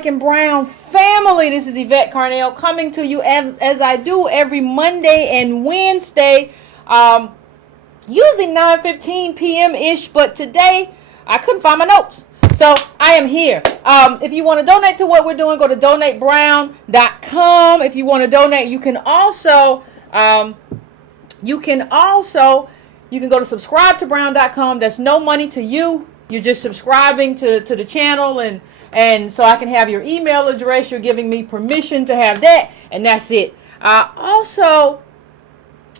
Black and Brown family. This is Yvette Carnell coming to you as I do every Monday and Wednesday, usually 9:15 p.m.-ish, but today I couldn't find my notes. So I am here. If you want to donate to what we're doing, go to donatebrown.com. If you want to donate, you can also go to subscribetobrown.com. That's no money to you. You're just subscribing to the channel, and so I can have your email address. You're giving me permission to have that, and that's it. Also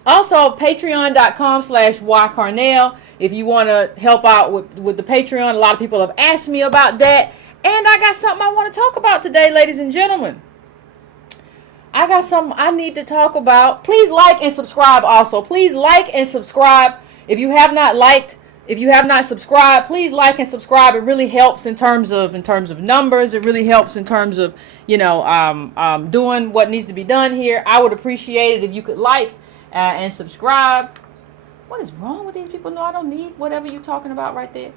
patreon.com/ycarnell. If you want to help out with the Patreon, a lot of people have asked me about that. And I got something I want to talk about today, ladies and gentlemen. I got something I need to talk about. Please like and subscribe also. Please like and subscribe. If you have not subscribed, please like and subscribe. It really helps in terms of numbers. It really helps in terms of, doing what needs to be done here. I would appreciate it if you could like and subscribe. What is wrong with these people? No, I don't need whatever you're talking about right there.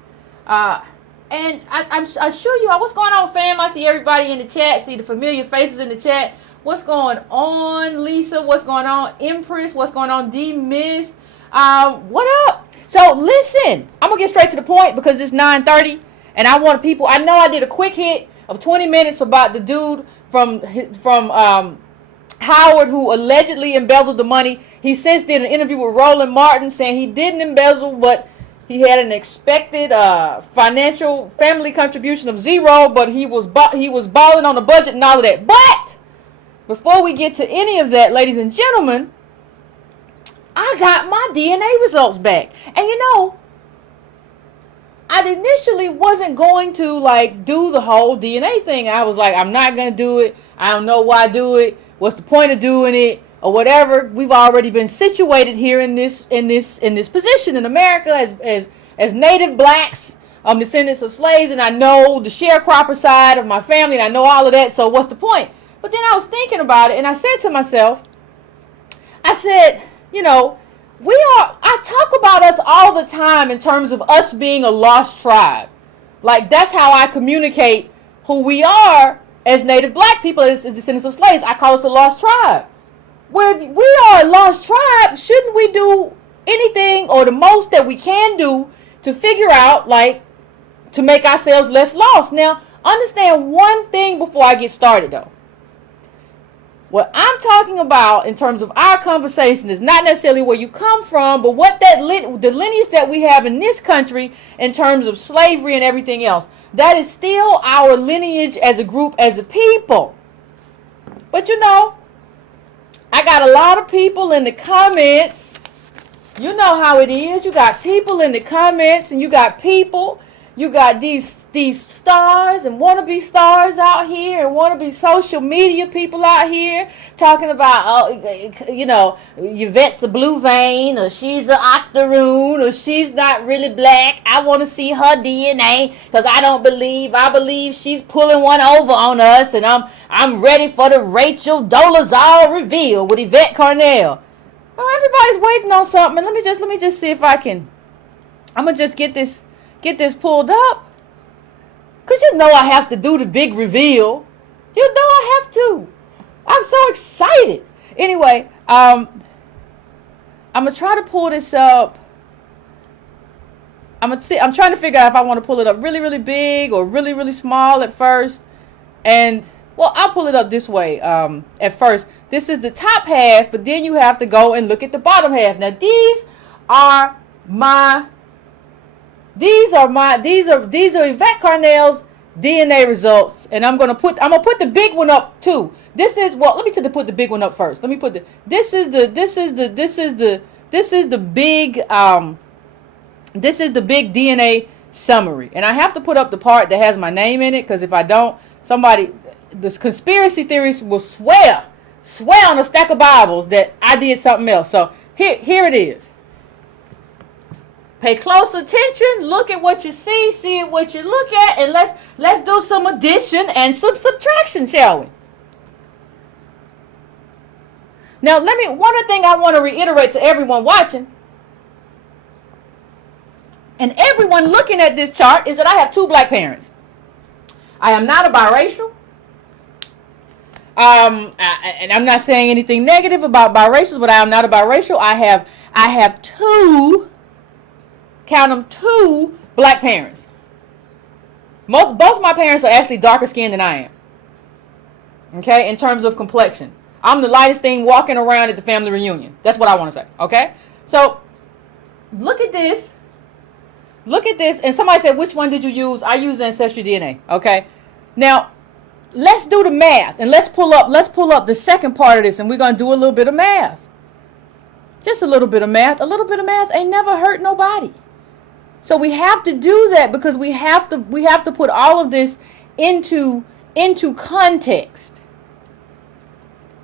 And I assure you, what's going on, fam? I see everybody in the chat. See the familiar faces in the chat. What's going on, Lisa? What's going on, Empress? What's going on, D-Miss? What up? So listen, I'm gonna get straight to the point because it's 9:30, and I want people. I know I did a quick hit of 20 minutes about the dude from Howard who allegedly embezzled the money. He since did an interview with Roland Martin saying he didn't embezzle, but he had an expected financial family contribution of zero, but he was balling on the budget and all of that. But before we get to any of that, ladies and gentlemen, I got my DNA results back. And I initially wasn't going to do the whole DNA thing. I was like, I'm not going to do it. I don't know why I do it. What's the point of doing it or whatever? We've already been situated here in this position in America as native blacks, descendants of slaves, and I know the sharecropper side of my family, and I know all of that. So what's the point? But then I was thinking about it, and I said to myself, I talk about us all the time in terms of us being a lost tribe. Like, that's how I communicate who we are as native black people, as descendants of slaves. I call us a lost tribe. Where we are a lost tribe, shouldn't we do anything or the most that we can do to figure out, to make ourselves less lost? Now, understand one thing before I get started, though. What I'm talking about in terms of our conversation is not necessarily where you come from, but what the lineage that we have in this country in terms of slavery and everything else. That is still our lineage as a group, as a people. But I got a lot of people in the comments. You know how it is. You got people in the comments, and you got these stars and wannabe stars out here, and wannabe social media people out here talking about, Yvette's a blue vein, or she's an octoroon, or she's not really black. I want to see her DNA because I believe she's pulling one over on us, and I'm ready for the Rachel Dolezal reveal with Yvette Carnell. Well, everybody's waiting on something. Let me just see if I can. I'm gonna just get this pulled up, because I have to do the big reveal. I have to. I'm so excited. Anyway, I'm gonna try to pull this up. I'm trying to figure out if I want to pull it up really, really big or really, really small at first. And I'll pull it up this way at first. This is the top half, but then you have to go and look at the bottom half. Now these are Yvette Carnell's DNA results, and I'm gonna put the big one up too. This is let me put the big one up first. Let me put this is the big DNA summary, and I have to put up the part that has my name in it, because if I don't, this conspiracy theories will swear on a stack of Bibles that I did something else. So here it is. Pay close attention, look at what you see what you look at, and let's do some addition and some subtraction, shall we? Now, one thing I want to reiterate to everyone watching and everyone looking at this chart is that I have two black parents. I am not a biracial. And I'm not saying anything negative about biracials, but I am not a biracial. I have two, count them, two black parents. Both my parents are actually darker skinned than I am. Okay, in terms of complexion, I'm the lightest thing walking around at the family reunion. That's what I want to say. Okay, so look at this. Look at this. And somebody said, which one did you use? I used Ancestry DNA. Okay, now let's do the math and let's pull up the second part of this, and we're gonna do a little bit of math. Just a little bit of math. A little bit of math ain't never hurt nobody. So we have to do that because we have to put all of this into context.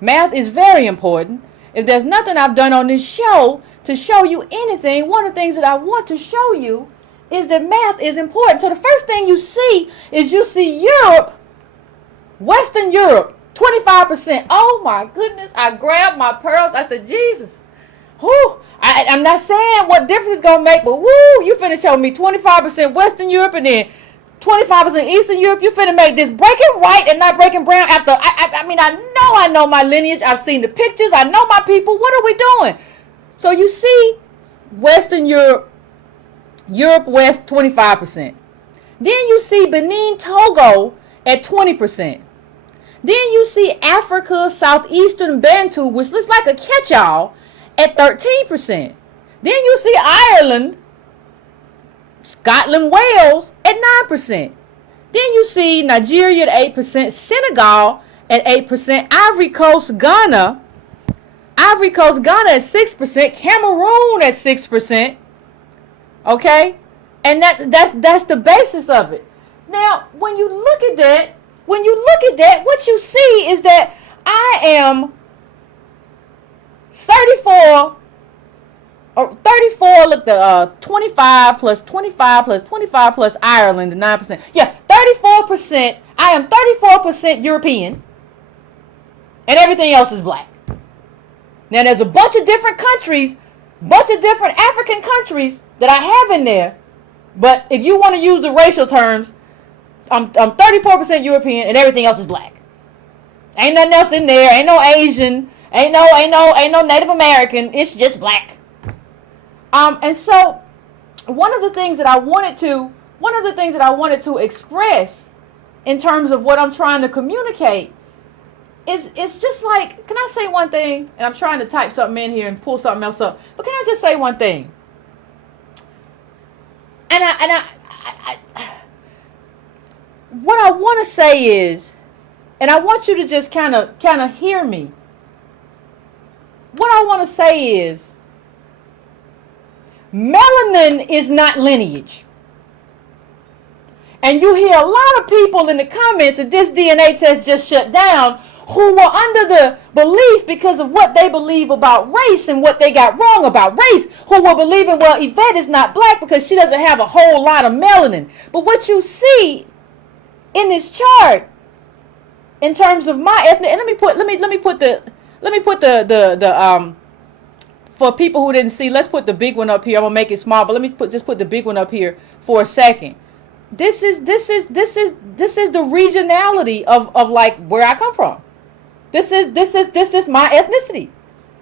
Math is very important. If there's nothing I've done on this show to show you anything, one of the things that I want to show you is that math is important. So the first thing you see is Europe, Western Europe, 25%. Oh my goodness, I grabbed my pearls. I said, Jesus. Whew. I'm not saying what difference it's going to make, but woo, you finna show me 25% Western Europe and then 25% Eastern Europe. You finna make this breaking white and not breaking brown after, I know my lineage. I've seen the pictures. I know my people. What are we doing? So you see Western Europe, Europe West, 25%. Then you see Benin, Togo at 20%. Then you see Africa, Southeastern Bantu, which looks like a catch-all, at 13%. Then you see Ireland, Scotland, Wales at 9%. Then you see Nigeria at 8%, Senegal at 8%, Ivory Coast, Ghana at 6%, Cameroon at 6%. Okay? And that's the basis of it. Now, when you look at that, what you see is that I am 34, look, the 25 plus 25 plus 25 plus Ireland, the 9%. Yeah, 34%. I am 34% European, and everything else is black. Now, there's a bunch of different countries, bunch of different African countries that I have in there, but if you want to use the racial terms, I'm 34% European, and everything else is black. Ain't nothing else in there. Ain't no Asian. Ain't no Native American. It's just black. And so one of the things that I wanted to express in terms of what I'm trying to communicate is just like, can I say one thing? And I'm trying to type something in here and pull something else up. But can I just say one thing? And what I want to say is, and I want you to just kind of hear me. What I want to say is, melanin is not lineage. And you hear a lot of people in the comments that this DNA test just shut down who were under the belief because of what they believe about race and what they got wrong about race, who were believing, well, Yvette is not black because she doesn't have a whole lot of melanin. But what you see in this chart in terms of my ethnic, and let me put the for people who didn't see, let's put the big one up here. I'm gonna make it small, but let me just put the big one up here for a second. This is the regionality of like where I come from. This is my ethnicity.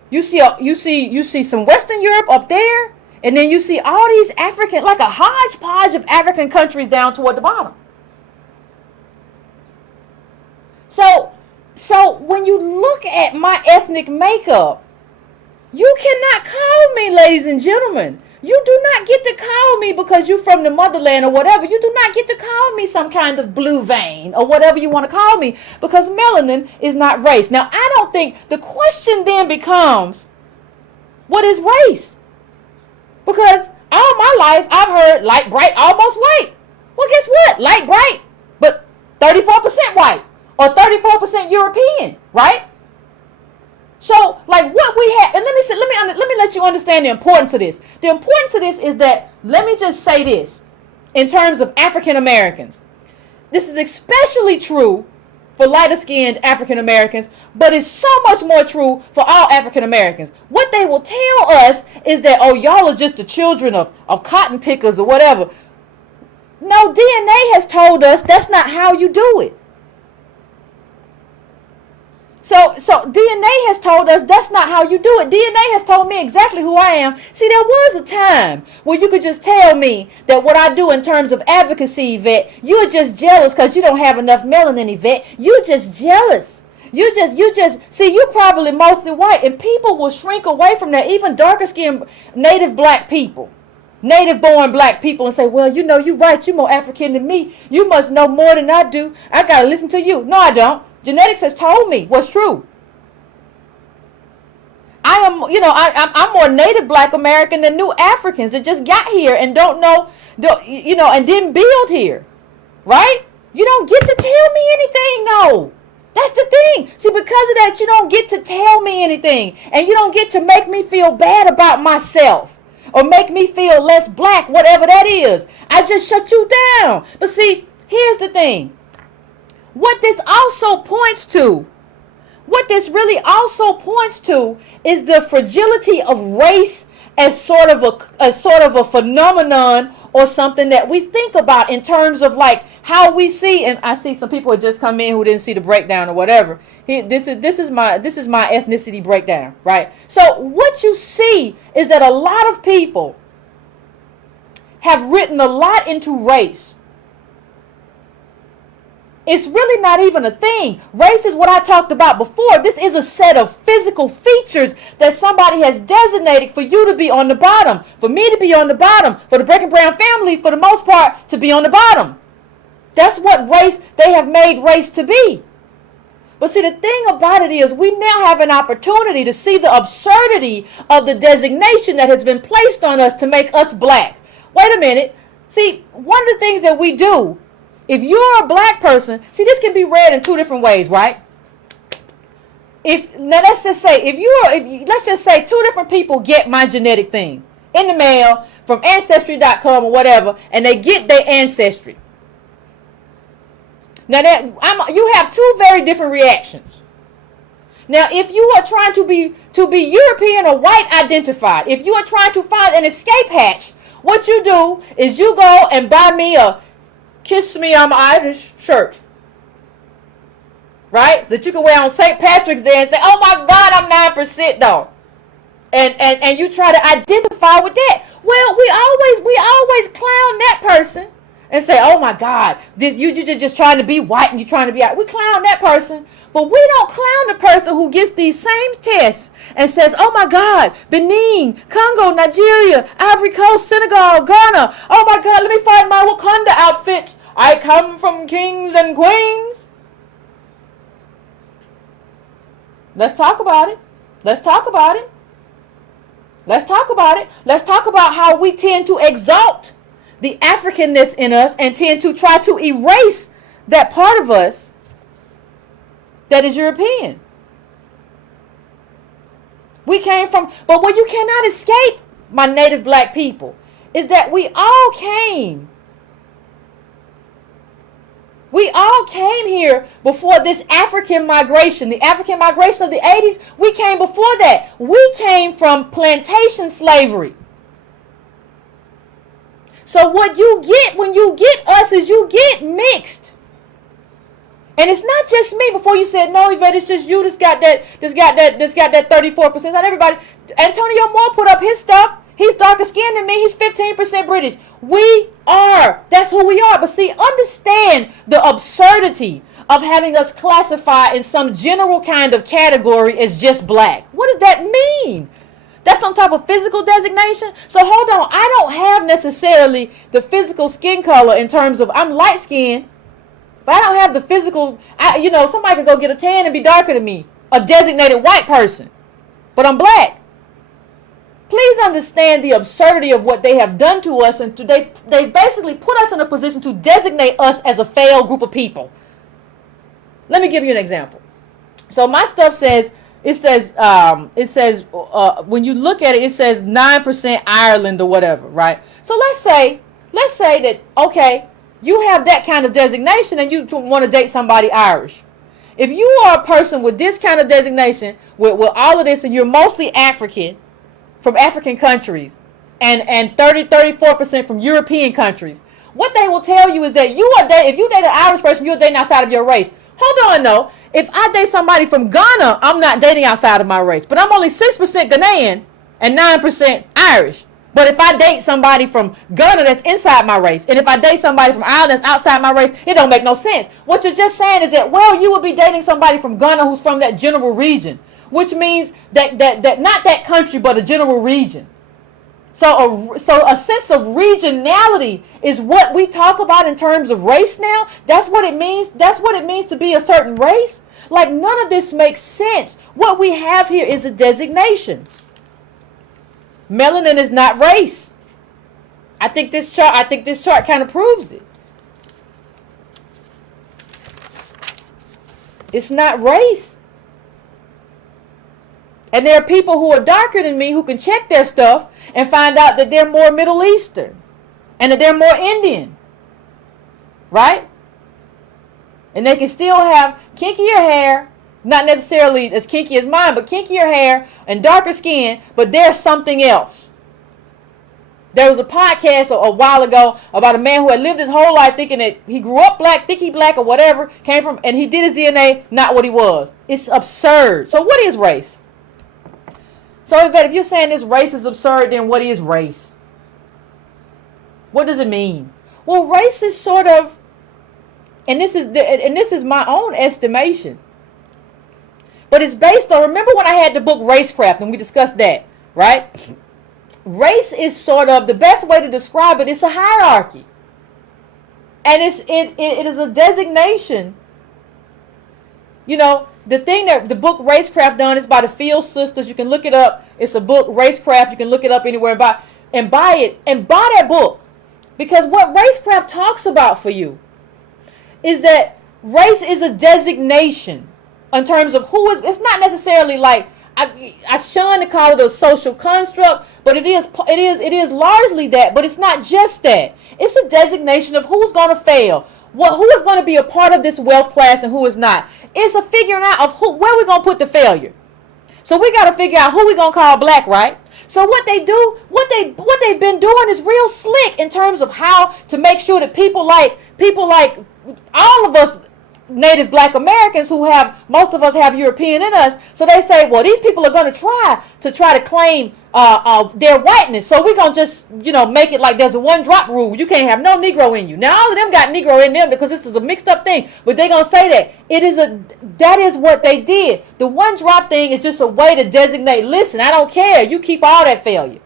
You see some Western Europe up there, and then you see all these African, like a hodgepodge of African countries down toward the bottom. So when you look at my ethnic makeup, you cannot call me, ladies and gentlemen. You do not get to call me because you're from the motherland or whatever. You do not get to call me some kind of blue vein or whatever you want to call me, because melanin is not race. Now, I don't think the question then becomes, what is race? Because all my life I've heard light, bright, almost white. Well, guess what? Light, bright, but 34% white or 34% European, right? So, like what we have, and let me let you understand the importance of this. The importance of this is that, let me just say this, in terms of African Americans. This is especially true for lighter skinned African Americans, but it's so much more true for all African Americans. What they will tell us is that, oh, y'all are just the children of cotton pickers or whatever. No, DNA has told us that's not how you do it. So DNA has told us that's not how you do it. DNA has told me exactly who I am. See, there was a time where you could just tell me that what I do in terms of advocacy, Yvette, you're just jealous because you don't have enough melanin, Yvette. You're just jealous. See, you're probably mostly white, and people will shrink away from that, even darker skinned native black people. Native born black people, and say, well, you know, you're right, you're more African than me. You must know more than I do. I gotta listen to you. No, I don't. Genetics has told me what's true. I'm more native black American than new Africans that just got here and don't know, and didn't build here. Right? You don't get to tell me anything, no. That's the thing. See, because of that, you don't get to tell me anything. And you don't get to make me feel bad about myself. Or make me feel less black, whatever that is. I just shut you down. But see, here's the thing. What this really also points to is the fragility of race as sort of a phenomenon or something that we think about in terms of like how we see. And I see some people who just come in who didn't see the breakdown or whatever. This is my ethnicity breakdown, right? So what you see is that a lot of people have written a lot into race. It's really not even a thing. Race is what I talked about before. This is a set of physical features that somebody has designated for you to be on the bottom, for me to be on the bottom, for the Breaking Brown family, for the most part, to be on the bottom. That's what race, they have made race to be. But see, the thing about it is we now have an opportunity to see the absurdity of the designation that has been placed on us to make us black. Wait a minute. See, one of the things that we do, if you're a black person, see, this can be read in two different ways, right? Let's just say two different people get my genetic thing in the mail from Ancestry.com or whatever, and they get their ancestry. Now you have two very different reactions. Now, if you are trying to be European or white identified, if you are trying to find an escape hatch, what you do is you go and buy me a "Kiss Me, I'm Irish" shirt, right? So that you can wear on St. Patrick's Day and say, "Oh my God, I'm 9% though," and you try to identify with that. Well, we always clown that person and say, "Oh my God, you just trying to be white and you trying to be out." We clown that person, but we don't clown the person who gets these same tests and says, "Oh my God, Benin, Congo, Nigeria, Ivory Coast, Senegal, Ghana. Oh my God, let me find my Wakanda outfit. I come from kings and queens." Let's talk about it. Let's talk about it. Let's talk about it. Let's talk about how we tend to exalt the Africanness in us and tend to try to erase that part of us that is European. We came from, but what you cannot escape, my native black people, is that we all came here before this African migration. The African migration of the 80s, we came before that. We came from plantation slavery. So what you get when you get us is you get mixed. And it's not just me. Before you said, "No, Yvette, it's just you that's got that 34%. Not everybody." Antonio Moore put up his stuff. He's darker skinned than me. He's 15% British. We are. That's who we are. But see, understand the absurdity of having us classify in some general kind of category as just black. What does that mean? That's some type of physical designation. So hold on. I don't have necessarily the physical skin color in terms of I'm light skinned, but I don't have the physical. Somebody can go get a tan and be darker than me, a designated white person, but I'm black. Please understand the absurdity of what they have done to us, and they basically put us in a position to designate us as a failed group of people. Let me give you an example. So my stuff says. It says when you look at it, it says 9% Ireland or whatever, right? So let's say that, okay, you have that kind of designation and you want to date somebody Irish. If you are a person with this kind of designation, with all of this, and you're mostly African, from African countries, and 34% from European countries, what they will tell you is that if you date an Irish person, you're dating outside of your race. Hold on, though. If I date somebody from Ghana, I'm not dating outside of my race. But I'm only 6% Ghanaian and 9% Irish. But if I date somebody from Ghana that's inside my race, and if I date somebody from Ireland that's outside my race, it don't make no sense. What you're just saying is that, well, you would be dating somebody from Ghana who's from that general region, which means that not that country, but a general region. So a sense of regionality is what we talk about in terms of race now. That's what it means. That's what it means to be a certain race. Like, none of this makes sense. What we have here is a designation. Melanin is not race. I think this chart kind of proves it. It's not race. And there are people who are darker than me who can check their stuff and find out that they're more Middle Eastern and that they're more Indian. Right? And they can still have kinkier hair, not necessarily as kinky as mine, but kinkier hair and darker skin, but there's something else. There was a podcast a while ago about a man who had lived his whole life thinking that he grew up black, think he black or whatever, came from, and he did his DNA, not what he was. It's absurd. So what is race? So Yvette, if you're saying this race is absurd, then what is race? What does it mean? Well, race is sort of, and this is my own estimation, but it's based on, remember when I had the book Racecraft and we discussed that, right? Race is sort of, the best way to describe it, it's a hierarchy. And it is a designation. You know, the thing that the book Racecraft done is by the Field Sisters. You can look it up. It's a book, Racecraft. You can look it up anywhere and buy it and buy that book. Because what Racecraft talks about for you is that race is a designation in terms of who is, it's not necessarily like, I shun to call it a social construct, but it is largely that, but it's not just that. It's a designation of who's going to fail, who is going to be a part of this wealth class and who is not. It's a figuring out of where we're going to put the failure. So we got to figure out who we're going to call black, right? So what they do, what they've been doing is real slick in terms of how to make sure that people like all of us Native Black Americans who have, most of us have European in us. So they say, well, these people are going to try to claim their whiteness. So we're going to just, make it like there's a one drop rule. You can't have no Negro in you. Now all of them got Negro in them because this is a mixed up thing. But they're going to say that is what they did. The one drop thing is just a way to designate, listen, I don't care. You keep all that failure.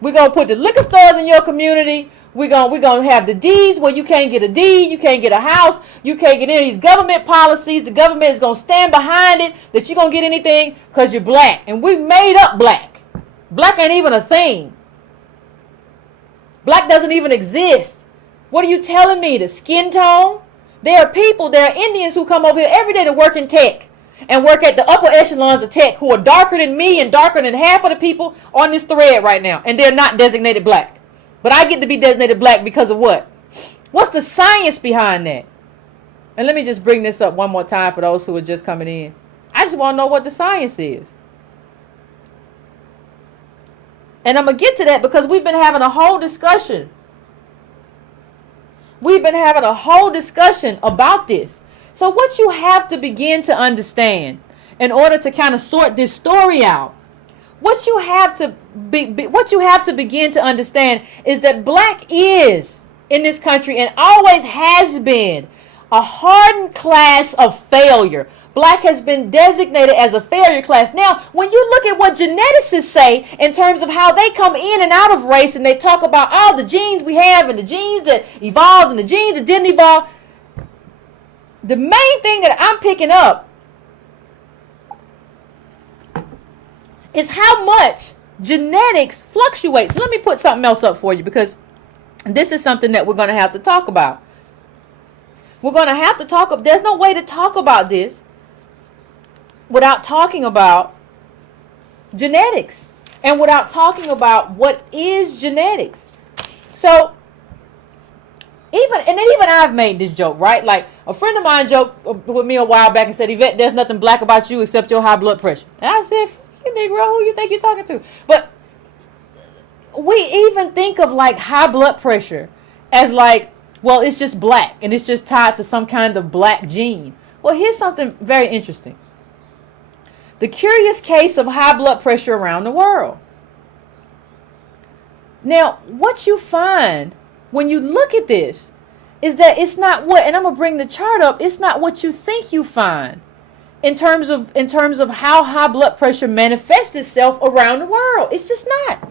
We're going to put the liquor stores in your community. We're gonna have the deeds where you can't get a deed, you can't get a house, you can't get any of these government policies. The government is gonna stand behind it that you're gonna get anything because you're black. And we made up black. Black ain't even a thing. Black doesn't even exist. What are you telling me? The skin tone? There are Indians who come over here every day to work in tech and work at the upper echelons of tech who are darker than me and darker than half of the people on this thread right now. And they're not designated black. But I get to be designated black because of what? What's the science behind that? And let me just bring this up one more time for those who are just coming in. I just want to know what the science is. And I'm going to get to that because we've been having a whole discussion. We've been having a whole discussion about this. So what you have to begin to understand in order to kind of sort this story out, what you have to begin to understand is that black is in this country and always has been a hardened class of failure. Black has been designated as a failure class. Now, when you look at what geneticists say in terms of how they come in and out of race and they talk about all the genes we have and the genes that evolved and the genes that didn't evolve, the main thing that I'm picking up is how much genetics fluctuates. So let me put something else up for you because this is something that we're going to have to talk about. We're going to have to talk. There's no way to talk about this without talking about genetics and without talking about what is genetics. So even I've made this joke, right? Like a friend of mine joked with me a while back and said, Yvette, there's nothing black about you except your high blood pressure. And I said, you Negro, who you think you're talking to? But we even think of like high blood pressure as like, well, it's just black and it's just tied to some kind of black gene. Well, here's something very interesting. The curious case of high blood pressure around the world. Now, what you find when you look at this is that it's not what, and I'm going to bring the chart up, it's not what you think you find in terms of how high blood pressure manifests itself around the world. It's just not.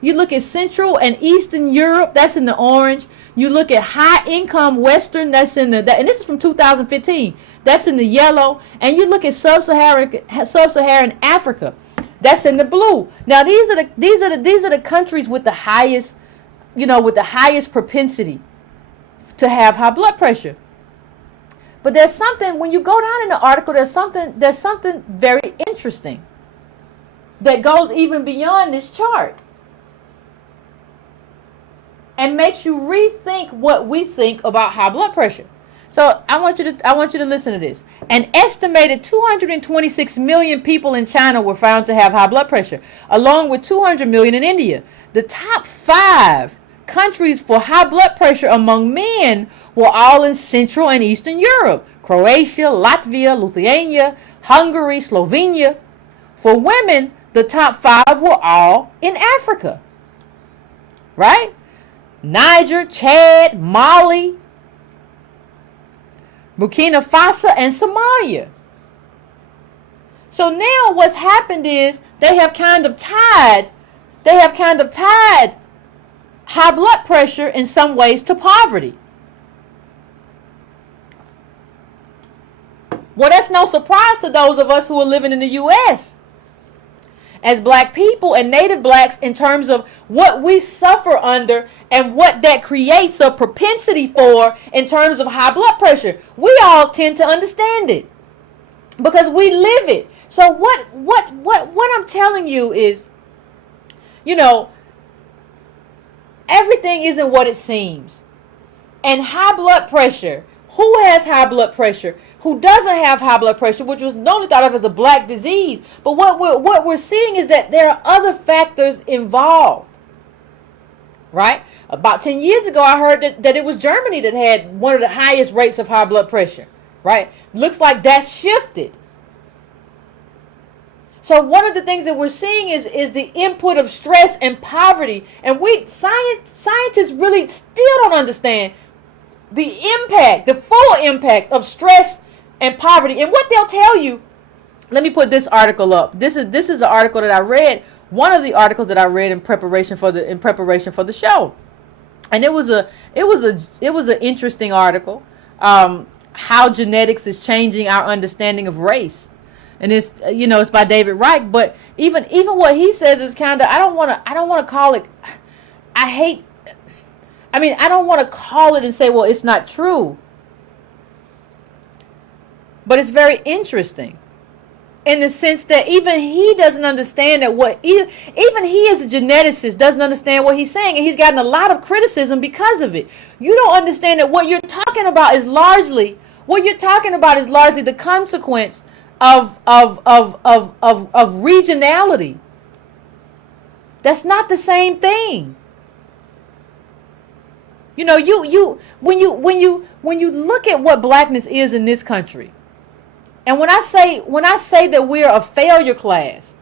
You look at Central and Eastern Europe, that's in the orange. You look at high income Western, that's in the, and this is from 2015, that's in the yellow. And you look at sub-Saharan Africa, that's in the blue. Now these are the countries with the highest, with the highest propensity to have high blood pressure. But there's something, when you go down in the article, there's something very interesting that goes even beyond this chart and makes you rethink what we think about high blood pressure. So I want you to listen to this. An estimated 226 million people in China were found to have high blood pressure, along with 200 million in India. The top 5 countries for high blood pressure among men were all in Central and Eastern Europe: Croatia, Latvia, Lithuania, Hungary, Slovenia. For women, the top 5 were all in Africa. Right? Niger, Chad, Mali, Burkina Faso, and Somalia. So now what's happened is they have kind of tied high blood pressure in some ways to poverty. Well, that's no surprise to those of us who are living in the U.S. as black people and native blacks, in terms of what we suffer under and what that creates a propensity for in terms of high blood pressure. We all tend to understand it because we live it. So what I'm telling you is, everything isn't what it seems. And high blood pressure, who has high blood pressure? Who doesn't have high blood pressure, which was normally thought of as a black disease. But what we're seeing is that there are other factors involved. Right? About 10 years ago, I heard that it was Germany that had one of the highest rates of high blood pressure. Right? Looks like that's shifted. So one of the things that we're seeing is the input of stress and poverty. And scientists really still don't understand the impact, the full impact of stress and poverty. And what they'll tell you, let me put this article up. This is an article that I read, one of the articles that I read in preparation for the show. And it was an interesting article, how genetics is changing our understanding of race. And it's by David Reich, but even what he says is kind of, I don't want to call it, I don't want to call it and say, well, it's not true. But it's very interesting in the sense that even he doesn't understand that even he as a geneticist doesn't understand what he's saying. And he's gotten a lot of criticism because of it. You don't understand that what you're talking about is largely the consequence of regionality. That's not the same thing. When you look at what blackness is in this country, and when I say that we're a failure class,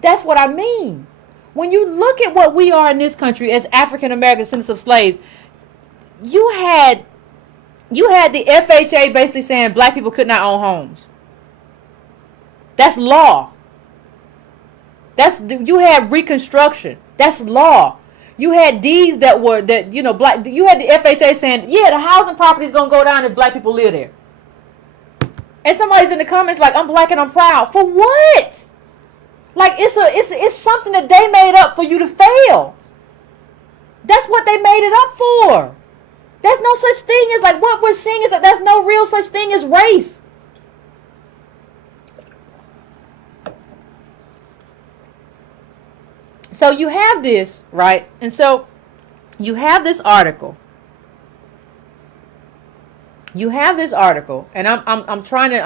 that's what I mean. When you look at what we are in this country as African American descendants of slaves, you had the FHA basically saying black people could not own homes. That's law. You had Reconstruction. That's law. You had deeds black. You had the FHA saying, yeah, the housing property is gonna go down if black people live there. And somebody's in the comments like, I'm black and I'm proud. For what? Like it's something that they made up for you to fail. That's what they made it up for. There's no such thing as, like, what we're seeing is that there's no real such thing as race. So you have this, right? And so you have this article. And I'm trying to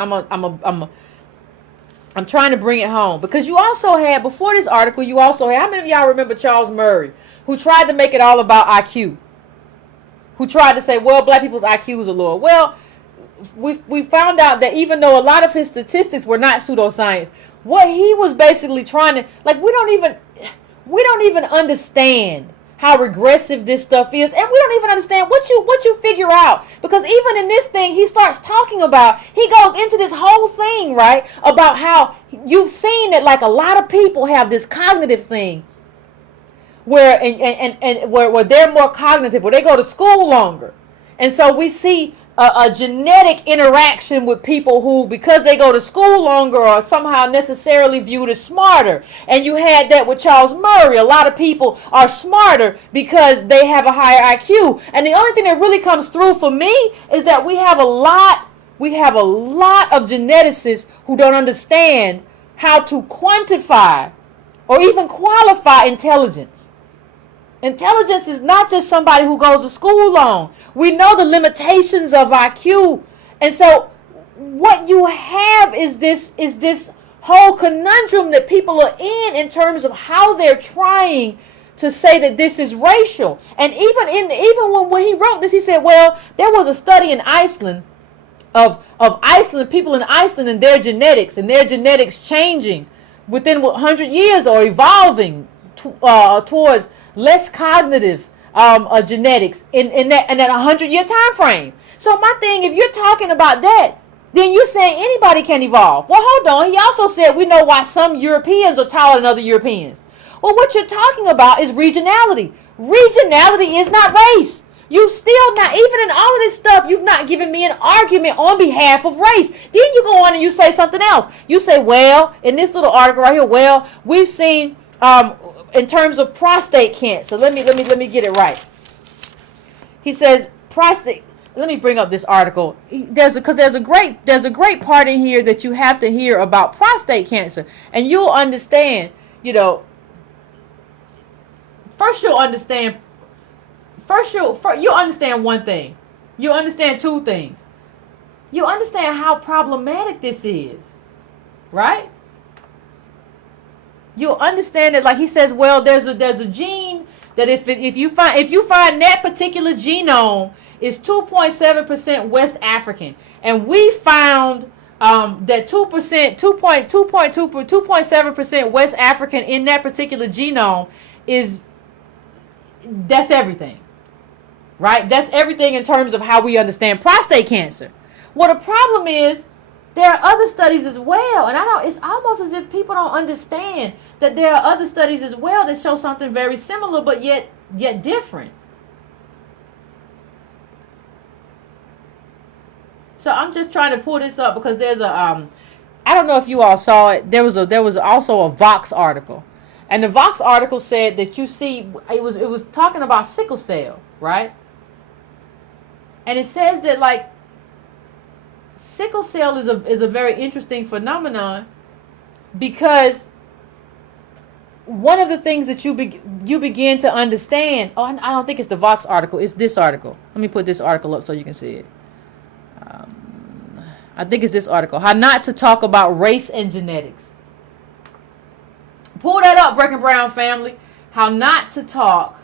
bring it home, because you also had, before this article, how many of y'all remember Charles Murray, who tried to make it all about IQ? Who tried to say, well, black people's IQs are lower. Well, we found out that even though a lot of his statistics were not pseudoscience, what he was basically trying to, like, we don't even understand how regressive this stuff is, and we don't even understand what you figure out, because even in this thing he starts talking about, he goes into this whole thing, right, about how you've seen that, like, a lot of people have this cognitive thing where where they're more cognitive, where they go to school longer, and so we see a genetic interaction with people who, because they go to school longer, are somehow necessarily viewed as smarter. And you had that with Charles Murray. A lot of people are smarter because they have a higher IQ. And the only thing that really comes through for me is that we have a lot of geneticists who don't understand how to quantify or even qualify intelligence. Intelligence is not just somebody who goes to school long. We know the limitations of IQ. And so what you have is this whole conundrum that people are in terms of how they're trying to say that this is racial. And even when he wrote this, he said, well, there was a study in Iceland of Iceland, people in Iceland and their genetics changing within 100 years or evolving towards less cognitive genetics in that 100-year time frame. So my thing, if you're talking about that, then you're saying anybody can evolve. Well, hold on. He also said we know why some Europeans are taller than other Europeans. Well, what you're talking about is regionality. Regionality is not race. You still not, even in all of this stuff, you've not given me an argument on behalf of race. Then you go on and you say something else. You say, well, in this little article right here, well, we've seen in terms of prostate cancer. Let me get it right. He says prostate. Let me bring up this article. There's a great part in here that you have to hear about prostate cancer, and you'll understand. First you'll understand one thing. You'll understand two things. You'll understand how problematic this is, right? You'll understand that, like he says, well, there's a gene that if you find that particular genome is 2.7% West African, and we found that 2.7% West African in that particular genome that's everything, right? That's everything in terms of how we understand prostate cancer. Well, the problem is, there are other studies as well, and it's almost as if people don't understand that there are other studies as well that show something very similar, but yet different. So I'm just trying to pull this up because there's I don't know if you all saw it. There was also a Vox article, and the Vox article said that you see it was talking about sickle cell, right? And it says that, like, sickle cell is a very interesting phenomenon, because one of the things that you begin to understand. Oh, I don't think it's the Vox article. It's this article. Let me put this article up so you can see it. I think it's this article. How not to talk about race and genetics. Pull that up, Brecken Brown family. How not to talk.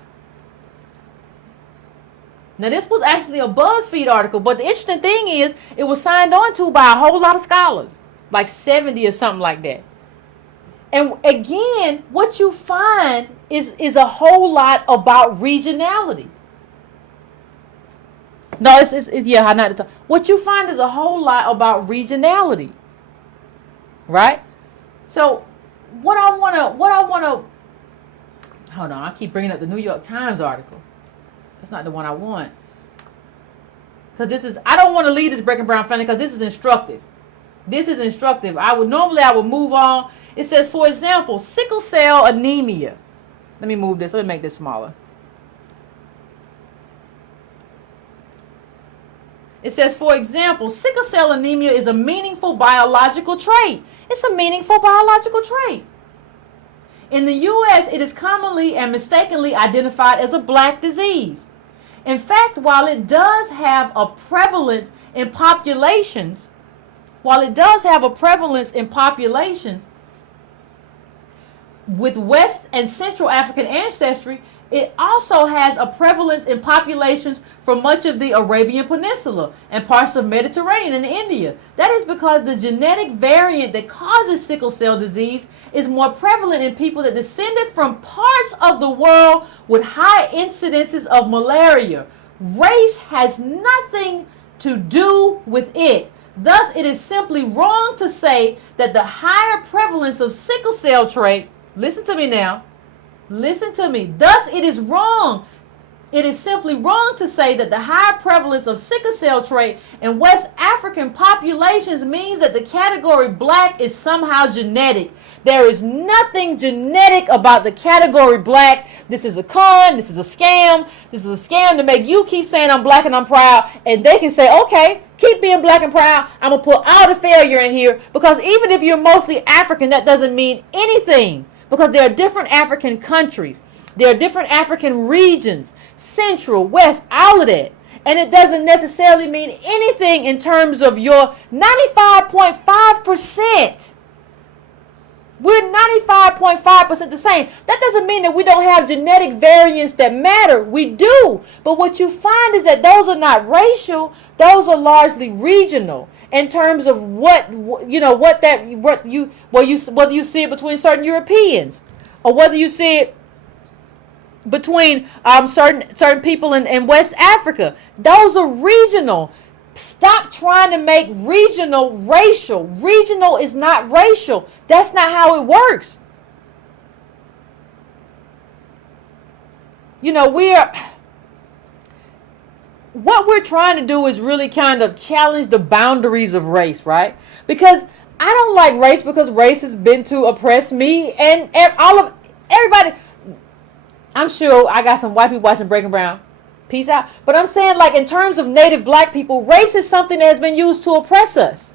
Now, this was actually a BuzzFeed article, but the interesting thing is it was signed on to by a whole lot of scholars, like 70 or something like that. And again, what you find is a whole lot about regionality. No, it's yeah, how not to talk. What you find is a whole lot about regionality, right? So, what I wanna, hold on, I keep bringing up the New York Times article. That's not the one I want. Because I don't want to leave this Brecken Brown family because this is instructive. This is instructive. I would move on. It says, for example, sickle cell anemia. Let me move this. Let me make this smaller. It says, for example, sickle cell anemia is a meaningful biological trait. It's a meaningful biological trait. In the U.S., it is commonly and mistakenly identified as a black disease. In fact, while it does have a prevalence in populations, with West and Central African ancestry, it also has a prevalence in populations from much of the Arabian Peninsula and parts of Mediterranean and India. That is because the genetic variant that causes sickle cell disease is more prevalent in people that descended from parts of the world with high incidences of malaria. Race has nothing to do with it. Thus, it is simply wrong to say that the higher prevalence of sickle cell trait, listen to me now, listen to me. Thus, it is wrong. It is simply wrong to say that the higher prevalence of sickle cell trait in West African populations means that the category black is somehow genetic. There is nothing genetic about the category black. This is a con. This is a scam. This is a scam to make you keep saying I'm black and I'm proud. And they can say, okay, keep being black and proud. I'm going to put all the failure in here. Because even if you're mostly African, that doesn't mean anything. Because there are different African countries. There are different African regions, Central, West, all of that. And it doesn't necessarily mean anything in terms of your 95.5%. We're 95.5% the same. That doesn't mean that we don't have genetic variants that matter. We do. But what you find is that those are not racial. Those are largely regional in terms of whether you see it between certain Europeans or whether you see it between certain people in West Africa. Those are regional. Stop trying to make regional racial. Regional is not racial. That's not how it works. What we're trying to do is really kind of challenge the boundaries of race, right? Because I don't like race because race has been to oppress me and everybody. I'm sure I got some white people watching Breaking Brown. Peace out. But I'm saying, like, in terms of native black people, race is something that has been used to oppress us.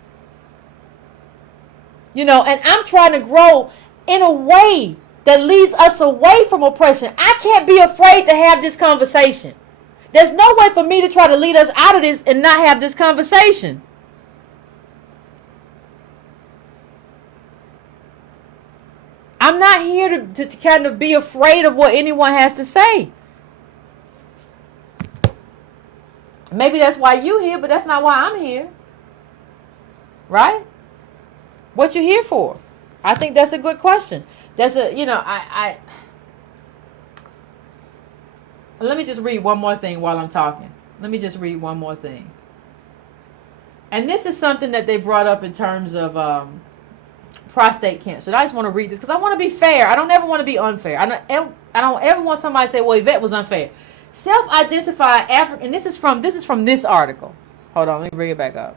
And I'm trying to grow in a way that leads us away from oppression. I can't be afraid to have this conversation. There's no way for me to try to lead us out of this and not have this conversation. I'm not here to kind of be afraid of what anyone has to say. Maybe that's why you're here, but that's not why I'm here. Right? What you here for? I think that's a good question. Let me just read one more thing while I'm talking. Let me just read one more thing. And this is something that they brought up in terms of prostate cancer. I just want to read this because I want to be fair. I don't ever want to be unfair. I don't ever want somebody to say, well, Yvette was unfair. Self-identify African, and this is from this article. Hold on, let me bring it back up.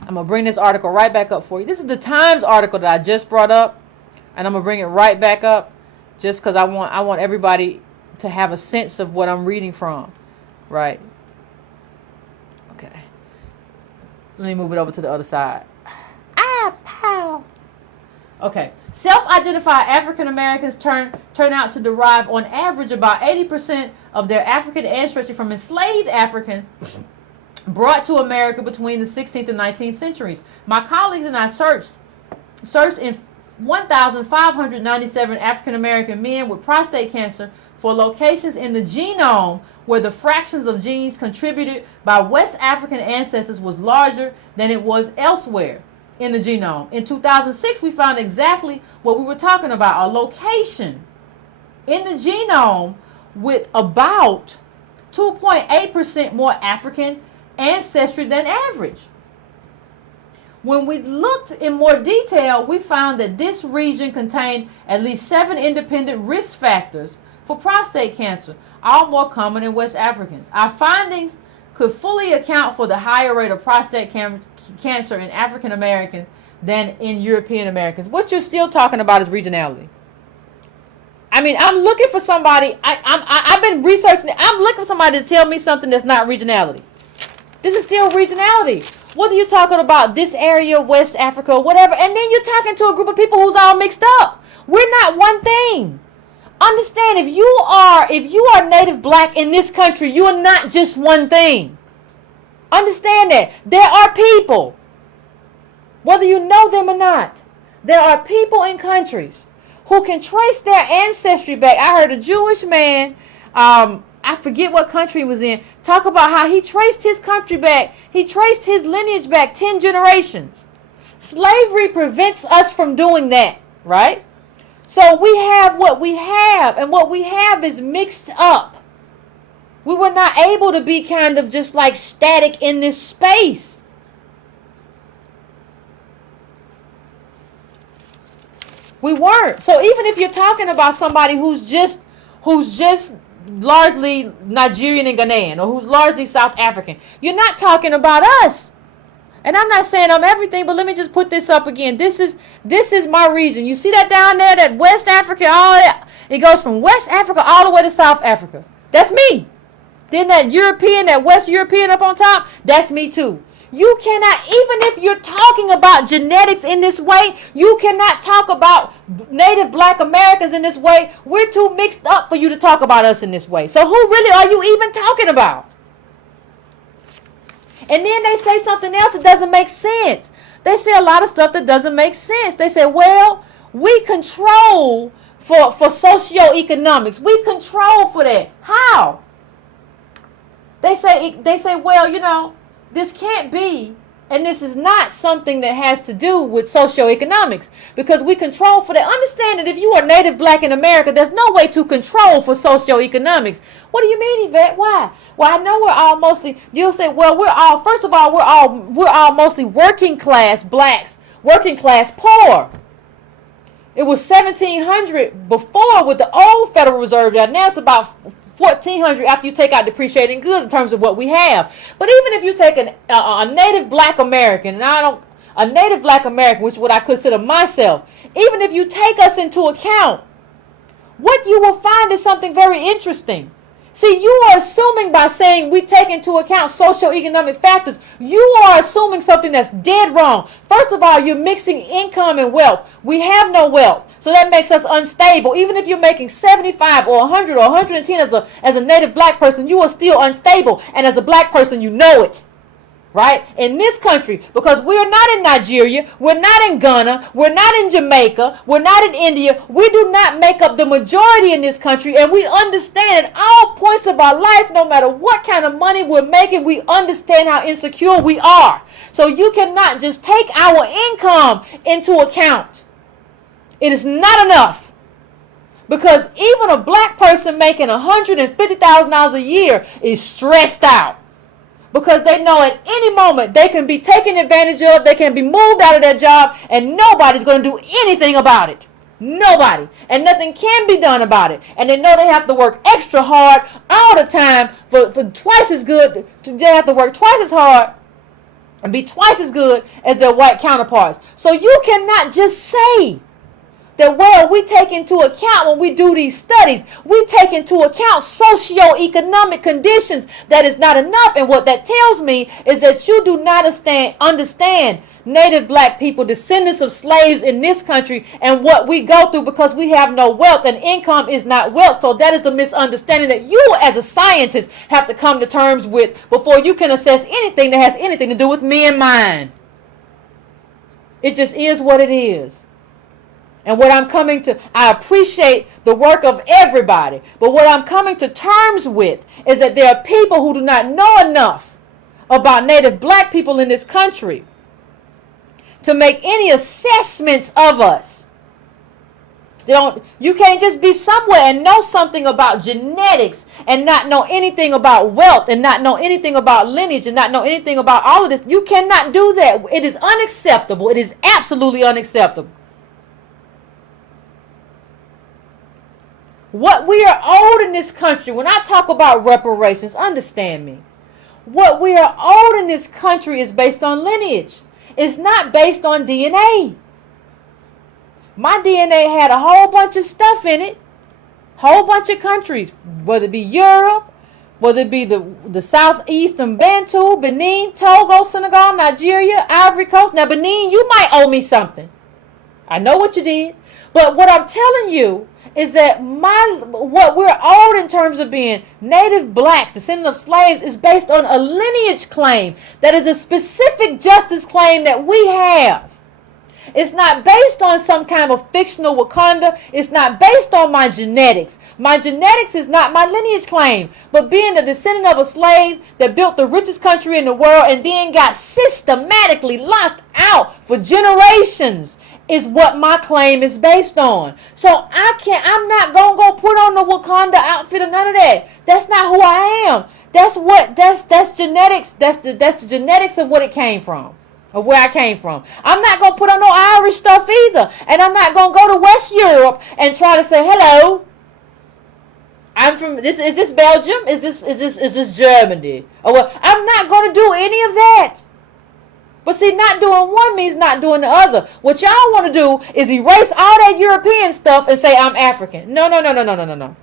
I'm gonna bring this article right back up for you. This is the Times article that I just brought up, and I'm gonna bring it right back up, just because I want everybody to have a sense of what I'm reading from, right? Okay. Let me move it over to the other side. Pow. Okay. Self-identified African Americans turn out to derive on average about 80% of their African ancestry from enslaved Africans brought to America between the 16th and 19th centuries. My colleagues and I searched in 1,597 African American men with prostate cancer for locations in the genome where the fractions of genes contributed by West African ancestors was larger than it was elsewhere in the genome. In 2006, we found exactly what we were talking about, a location in the genome with about 2.8% more African ancestry than average. When we looked in more detail, we found that this region contained at least 7 independent risk factors for prostate cancer, all more common in West Africans. Our findings could fully account for the higher rate of prostate cancer in African Americans than in European Americans. What you're still talking about is regionality. I mean, I'm looking for somebody. I've been researching it. I'm looking for somebody to tell me something that's not regionality. This is still regionality. Whether you're talking about this area, West Africa, or whatever, and then you're talking to a group of people who's all mixed up. We're not one thing. Understand, if you are native black in this country, you are not just one thing. Understand that. There are people whether you know them or not. There are people in countries who can trace their ancestry back. I heard a Jewish man, I forget what country he was in, talk about how he traced his country back. He traced his lineage back 10 generations. Slavery prevents us from doing that, right? So we have what we have, and what we have is mixed up. We were not able to be kind of just like static in this space. We weren't. So even if you're talking about somebody who's just largely Nigerian and Ghanaian, or who's largely South African, you're not talking about us. And I'm not saying I'm everything, but let me just put this up again. This is my region. You see that down there, that West Africa, all that? It goes from West Africa all the way to South Africa. That's me. Then that European, that West European up on top, that's me too. You cannot, even if you're talking about genetics in this way, you cannot talk about Native Black Americans in this way. We're too mixed up for you to talk about us in this way. So who really are you even talking about? And then they say something else that doesn't make sense. They say a lot of stuff that doesn't make sense. They say, well, we control for socioeconomics. We control for that. How? They say, well, you know, this can't be, and this is not something that has to do with socioeconomics, because we control for that. Understand that if you are Native Black in America, there's no way to control for socioeconomics. What do you mean, Yvette? Why? Well, I know we're all mostly, you'll say, well, we're all mostly working class blacks, working class poor. It was 1,700 before with the old Federal Reserve. Now it's about 1,400 after you take out depreciating goods in terms of what we have. But even if you take a Native Black American, and a Native Black American, which is what I consider myself, even if you take us into account, what you will find is something very interesting. See, you are assuming by saying we take into account socioeconomic factors, you are assuming something that's dead wrong. First of all, you're mixing income and wealth. We have no wealth. So that makes us unstable. Even if you're making 75 or 100 or 110 as a Native Black person, you are still unstable. And as a Black person, you know it. Right? In this country, because we're not in Nigeria, we're not in Ghana, we're not in Jamaica, we're not in India, we do not make up the majority in this country, and we understand at all points of our life, no matter what kind of money we're making, we understand how insecure we are. So you cannot just take our income into account. It is not enough. Because even a Black person making $150,000 a year is stressed out. Because they know at any moment they can be taken advantage of, they can be moved out of their job, and nobody's going to do anything about it. Nobody. And nothing can be done about it. And they know they have to work extra hard all the time for twice as good. They have to work twice as hard and be twice as good as their white counterparts. So you cannot just say that, well, we take into account when we do these studies, we take into account socioeconomic conditions. That is not enough. And what that tells me is that you do not understand Native Black people, descendants of slaves in this country, and what we go through because we have no wealth, and income is not wealth. So that is a misunderstanding that you as a scientist have to come to terms with before you can assess anything that has anything to do with me and mine. It just is what it is. And what I'm coming to, I appreciate the work of everybody, but what I'm coming to terms with is that there are people who do not know enough about Native Black people in this country to make any assessments of us. You can't just be somewhere and know something about genetics and not know anything about wealth and not know anything about lineage and not know anything about all of this. You cannot do that. It is unacceptable. It is absolutely unacceptable. What we are owed in this country, when I talk about reparations, understand me. What we are owed in this country is based on lineage. It's not based on DNA. My DNA had a whole bunch of stuff in it. Whole bunch of countries, whether it be Europe, whether it be the Southeastern Bantu, Benin, Togo, Senegal, Nigeria, Ivory Coast. Now, Benin, you might owe me something. I know what you did. But what I'm telling you is that what we're owed in terms of being Native Blacks, descendants of slaves, is based on a lineage claim that is a specific justice claim that we have. It's not based on some kind of fictional Wakanda. It's not based on my genetics. My genetics is not my lineage claim. But being a descendant of a slave that built the richest country in the world and then got systematically locked out for generations is what my claim is based on. So I'm not going to go put on the Wakanda outfit or none of that. That's not who I am. That's genetics. That's the genetics of what it came from. Of where I came from. I'm not going to put on no Irish stuff either. And I'm not going to go to West Europe and try to say, hello, I'm from this. Is this Belgium? Is this Germany? Or what? I'm not going to do any of that. But see, not doing one means not doing the other. What y'all want to do is erase all that European stuff and say I'm African. No.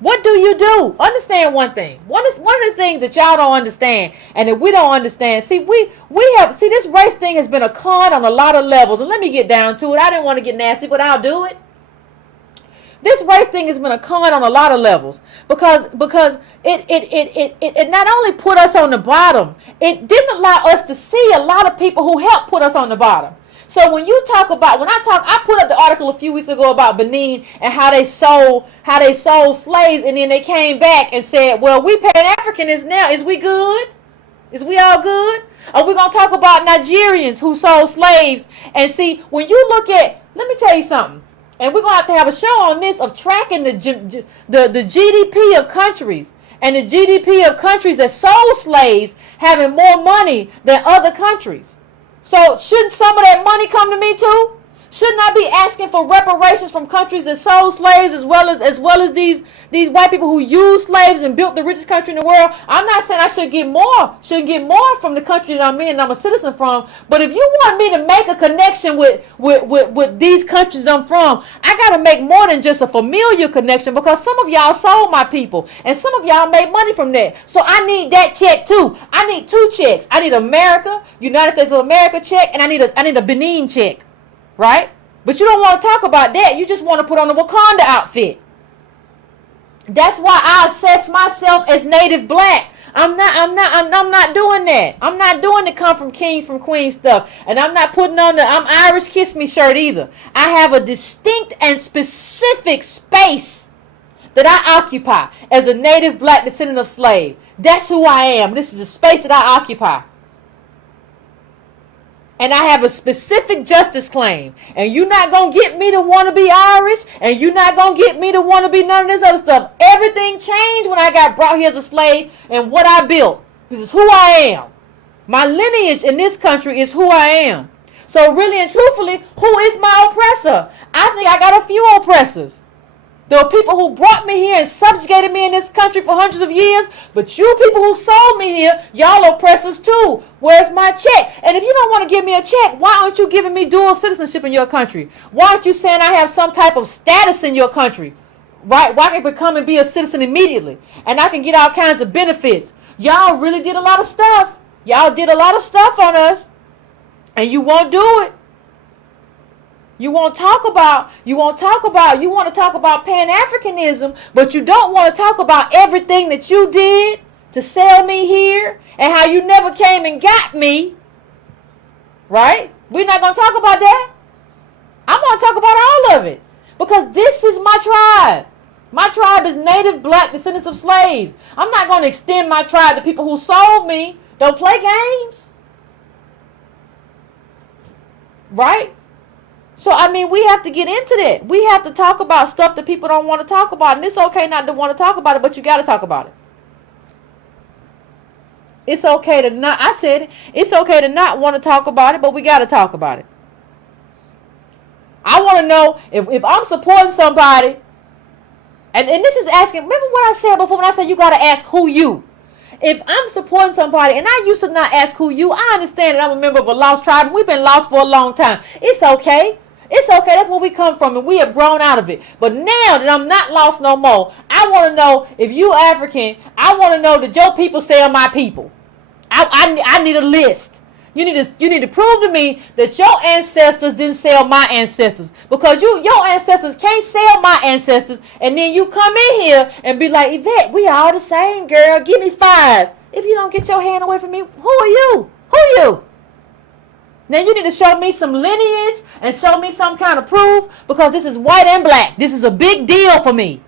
What do you do? Understand one thing. One of the things that y'all don't understand and that we don't understand. See, this race thing has been a con on a lot of levels. And let me get down to it. I didn't want to get nasty, but I'll do it. This race thing has been a con on a lot of levels because it not only put us on the bottom, it didn't allow us to see a lot of people who helped put us on the bottom. So when I put up the article a few weeks ago about Benin and how they sold slaves, and then they came back and said, well, we Pan-Africanists now. Is we good? Is we all good? Are we going to talk about Nigerians who sold slaves? And see, when you look at, let me tell you something. And we're going to have a show on this of tracking the GDP of countries. And the GDP of countries that sold slaves having more money than other countries. So shouldn't some of that money come to me too? Shouldn't I be asking for reparations from countries that sold slaves as well as these white people who used slaves and built the richest country in the world? I'm not saying I shouldn't get more from the country that I'm in and I'm a citizen from. But if you want me to make a connection with these countries I'm from, I got to make more than just a familial connection, because some of y'all sold my people and some of y'all made money from that. So I need that check too. I need two checks. I need America, United States of America check, and I need a Benin check. Right? But you don't want to talk about that. You just want to put on the Wakanda outfit. That's why I assess myself as native black. I'm not doing that. I'm not doing the come from kings from queens stuff. And I'm not putting on the I'm Irish kiss me shirt either. I have a distinct and specific space that I occupy as a native black descendant of slave. That's who I am. This is the space that I occupy. And I have a specific justice claim. And you're not going to get me to want to be Irish. And you're not going to get me to want to be none of this other stuff. Everything changed when I got brought here as a slave and what I built. This is who I am. My lineage in this country is who I am. So really and truthfully, who is my oppressor? I think I got a few oppressors. There are people who brought me here and subjugated me in this country for hundreds of years. But you people who sold me here, y'all oppressors too. Where's my check? And if you don't want to give me a check, why aren't you giving me dual citizenship in your country? Why aren't you saying I have some type of status in your country? Right? Why can't I become and be a citizen immediately? And I can get all kinds of benefits. Y'all really did a lot of stuff. Y'all did a lot of stuff on us. And you won't do it. You want to talk about Pan-Africanism, but you don't want to talk about everything that you did to sell me here and how you never came and got me. Right? We're not going to talk about that. I'm going to talk about all of it, because this is my tribe. My tribe is native black descendants of slaves. I'm not going to extend my tribe to people who sold me. Don't play games. Right? So, I mean, we have to get into that. We have to talk about stuff that people don't want to talk about. And it's okay not to want to talk about it, but you got to talk about it. It's okay to not, I said it, it's okay to not want to talk about it, but we got to talk about it. I want to know if I'm supporting somebody, and this is asking, remember what I said before when I said you got to ask who you. If I'm supporting somebody, and I used to not ask who you, I understand that I'm a member of a lost tribe, and we've been lost for a long time. It's okay. It's okay. That's where we come from, and we have grown out of it. But now that I'm not lost no more, I want to know if you African. I want to know that your people sell my people. I need a list. You need to prove to me that your ancestors didn't sell my ancestors, because your ancestors can't sell my ancestors, and then you come in here and be like, Yvette, we all the same, girl. Give me 5. if you don't get your hand away from me, who are you? Who are you? Now you need to show me some lineage and show me some kind of proof, because this is white and black. This is a big deal for me.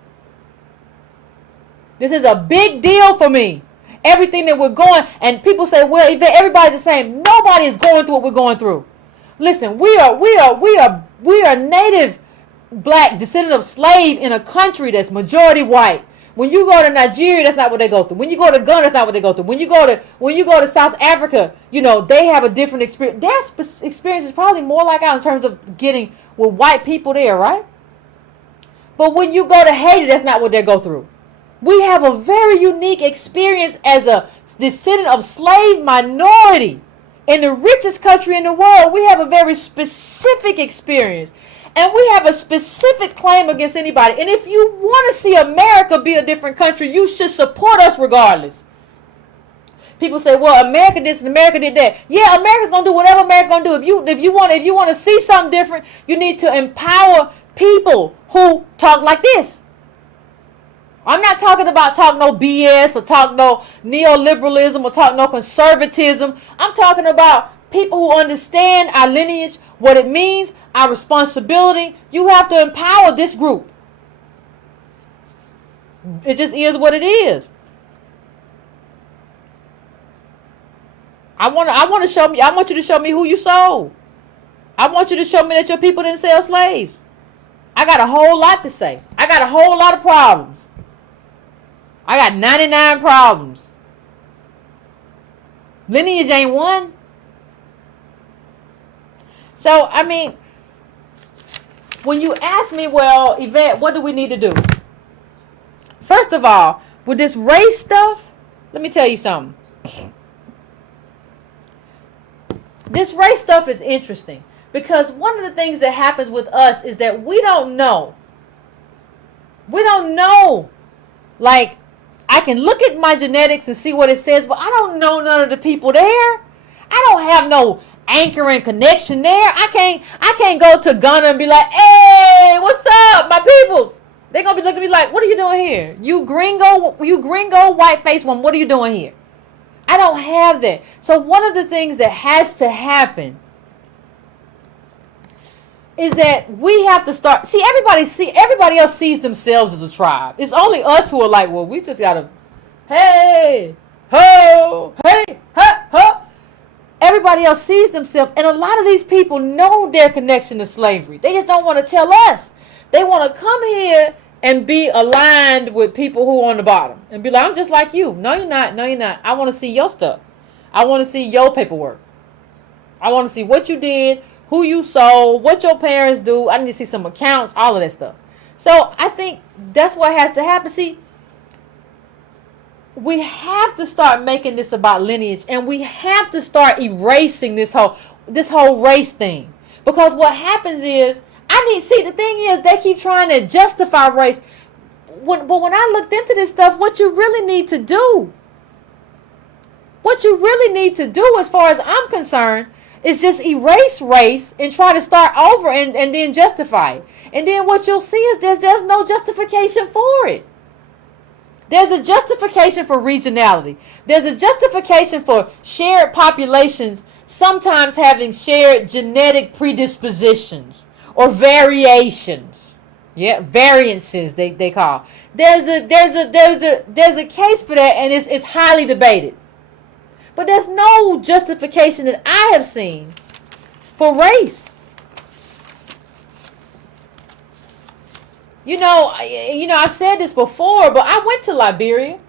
This is a big deal for me. Everything that we're going, and people say, well, Yvette, everybody's the same. Nobody is going through what we're going through. Listen, we are native black, descendant of slave in a country that's majority white. When you go to Nigeria, that's not what they go through. When you go to Ghana, that's not what they go through. When you go to South Africa, you know, they have a different experience. Their experience is probably more like ours in terms of getting with white people there, right? But when you go to Haiti, that's not what they go through. We have a very unique experience as a descendant of slave minority in the richest country in the world. We have a very specific experience. And we have a specific claim against anybody. And if you want to see America be a different country, you should support us regardless. People say, well, America did this and America did that. Yeah, America's going to do whatever America's going to do. If you want to see something different, you need to empower people who talk like this. I'm not talking about talk no BS or talk no neoliberalism or talk no conservatism. I'm talking about people who understand our lineage, what it means, our responsibility. You have to empower this group. It just is what it is. I want you to show me who you sold. I want you to show me that your people didn't sell slaves. I got a whole lot to say. I got a whole lot of problems. I got 99 problems. Lineage ain't one. So, I mean, when you ask me, well, Yvette, what do we need to do? First of all, with this race stuff, let me tell you something. This race stuff is interesting because one of the things that happens with us is that we don't know. We don't know. Like, I can look at my genetics and see what it says, but I don't know none of the people there. I don't have no anchor and connection there. I can't go to Ghana and be like, hey, what's up, my peoples? They're gonna be looking at me like, what are you doing here? You gringo white face one, what are you doing here? I don't have that. So one of the things that has to happen is that we have to start. See, everybody else sees themselves as a tribe. It's only us who are like, well, we just gotta, hey, ho, hey, ha, ho. Everybody else sees themselves, and a lot of these people know their connection to slavery. They just don't want to tell us. They want to come here and be aligned with people who are on the bottom and be like, I'm just like you. No, you're not. No, you're not. I want to see your stuff. I want to see your paperwork. I want to see what you did, who you sold, what your parents do. I need to see some accounts, all of that stuff. So I think that's what has to happen. See, we have to start making this about lineage, and we have to start erasing this whole race thing. Because what happens is, the thing is, they keep trying to justify race. But when I looked into this stuff, what you really need to do, as far as I'm concerned, is just erase race and try to start over and then justify it. And then what you'll see is there's no justification for it. There's a justification for regionality. There's a justification for shared populations sometimes having shared genetic predispositions or variations. Yeah, variances they call. There's a case for that, and it's highly debated. But there's no justification that I have seen for race. You know, I've said this before, but I went to Liberia.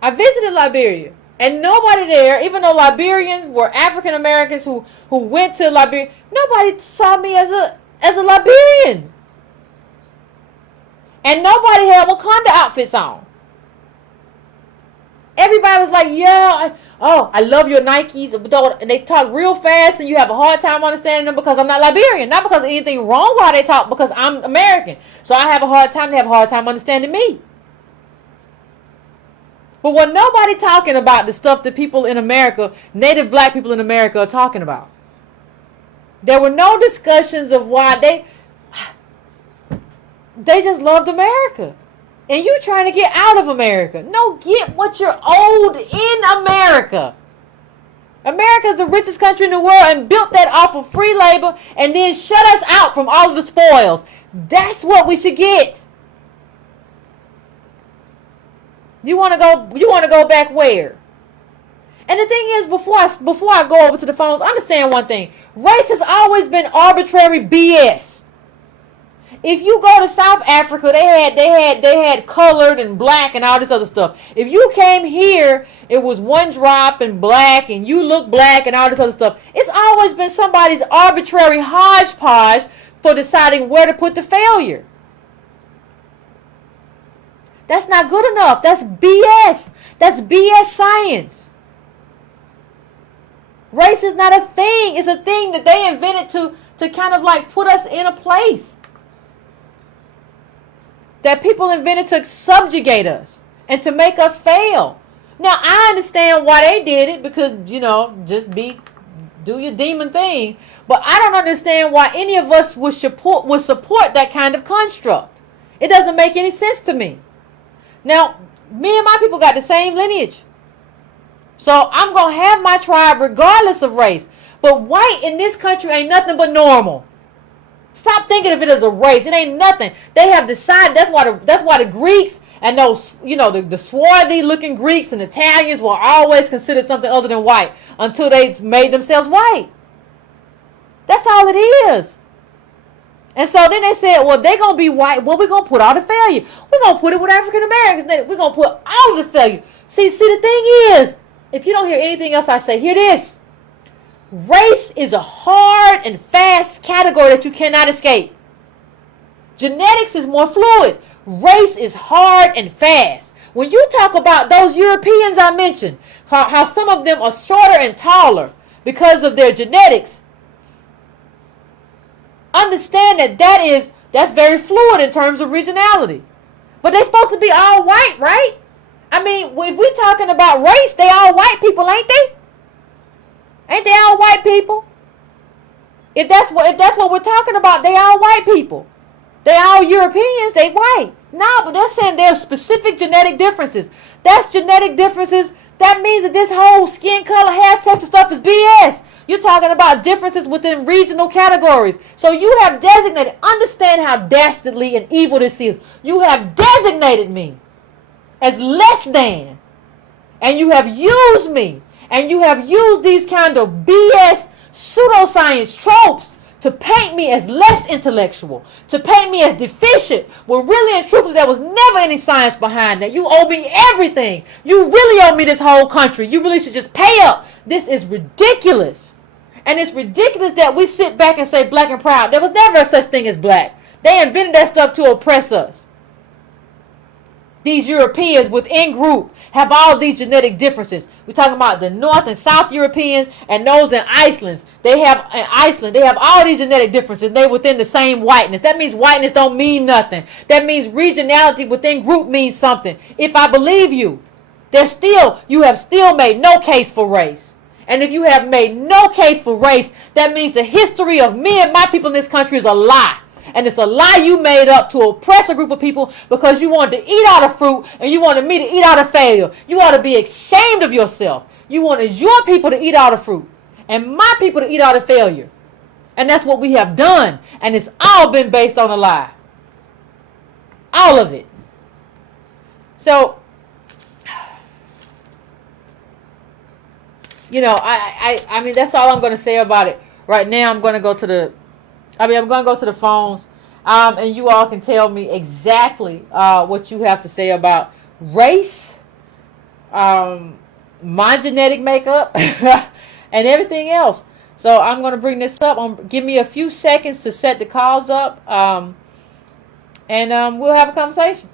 I visited Liberia. And nobody there, even though Liberians were African Americans who went to Liberia, nobody saw me as a Liberian. And nobody had Wakanda outfits on. Everybody was like, yeah, I love your Nikes. And they talk real fast and you have a hard time understanding them because I'm not Liberian. Not because of anything wrong with how they talk, because I'm American. So I have a hard time, they have a hard time understanding me. But when nobody talking about the stuff that people in America, native black people in America are talking about. There were no discussions of why they just loved America. And you trying to get out of America. No, get what you're owed in America. America is the richest country in the world and built that off of free labor and then shut us out from all of the spoils. That's what we should get. You want to go back where? And the thing is, before I go over to the phones, understand one thing. Race has always been arbitrary BS. If you go to South Africa, they had colored and black and all this other stuff. If you came here, it was one drop and black and you look black and all this other stuff. It's always been somebody's arbitrary hodgepodge for deciding where to put the failure. That's not good enough. That's BS. That's BS science. Race is not a thing. It's a thing that they invented to kind of like put us in a place. That people invented to subjugate us and to make us fail. Now, I understand why they did it because, just do your demon thing. But I don't understand why any of us would support that kind of construct. It doesn't make any sense to me. Now, me and my people got the same lineage. So I'm going to have my tribe regardless of race. But white in this country ain't nothing but normal. Stop thinking of it as a race. It ain't nothing. They have decided that's why the Greeks and those, the swarthy looking Greeks and Italians were always considered something other than white until they made themselves white. That's all it is. And so then they said, well, if they're going to be white, well, we're going to put all the failure. We're going to put it with African Americans. We're going to put all of the failure. See, the thing is, if you don't hear anything else I say, hear this. Race is a hard and fast category that you cannot escape. Genetics is more fluid. Race is hard and fast. When you talk about those Europeans I mentioned, how some of them are shorter and taller because of their genetics, understand that's very fluid in terms of regionality. But they're supposed to be all white, right? I mean, if we're talking about race, they all white people, ain't they? Ain't they all white people? If that's what we're talking about, they all white people. They all Europeans, they white. No, but they're saying there are specific genetic differences. That's genetic differences. That means that this whole skin color, hair texture stuff is BS. You're talking about differences within regional categories. So you have designated, understand how dastardly and evil this is. You have designated me as less than. And you have used me. And you have used these kind of BS pseudoscience tropes to paint me as less intellectual, to paint me as deficient, when really and truthfully there was never any science behind that. You owe me everything. You really owe me this whole country. You really should just pay up. This is ridiculous. And it's ridiculous that we sit back and say black and proud. There was never such thing as black. They invented that stuff to oppress us. These Europeans within group have all these genetic differences. We're talking about the North and South Europeans and those in Iceland. They have all these genetic differences. They within the same whiteness. That means whiteness don't mean nothing. That means regionality within group means something. If I believe you, you have still made no case for race. And if you have made no case for race, that means the history of me and my people in this country is a lie. And it's a lie you made up to oppress a group of people because you wanted to eat out of fruit and you wanted me to eat out of failure. You ought to be ashamed of yourself. You wanted your people to eat out of fruit and my people to eat out of failure. And that's what we have done. And it's all been based on a lie. All of it. So, I mean, that's all I'm going to say about it. Right now, I'm going to go to the phones, and you all can tell me exactly what you have to say about race, my genetic makeup, and everything else. So I'm going to bring this up. Give me a few seconds to set the calls up, and we'll have a conversation.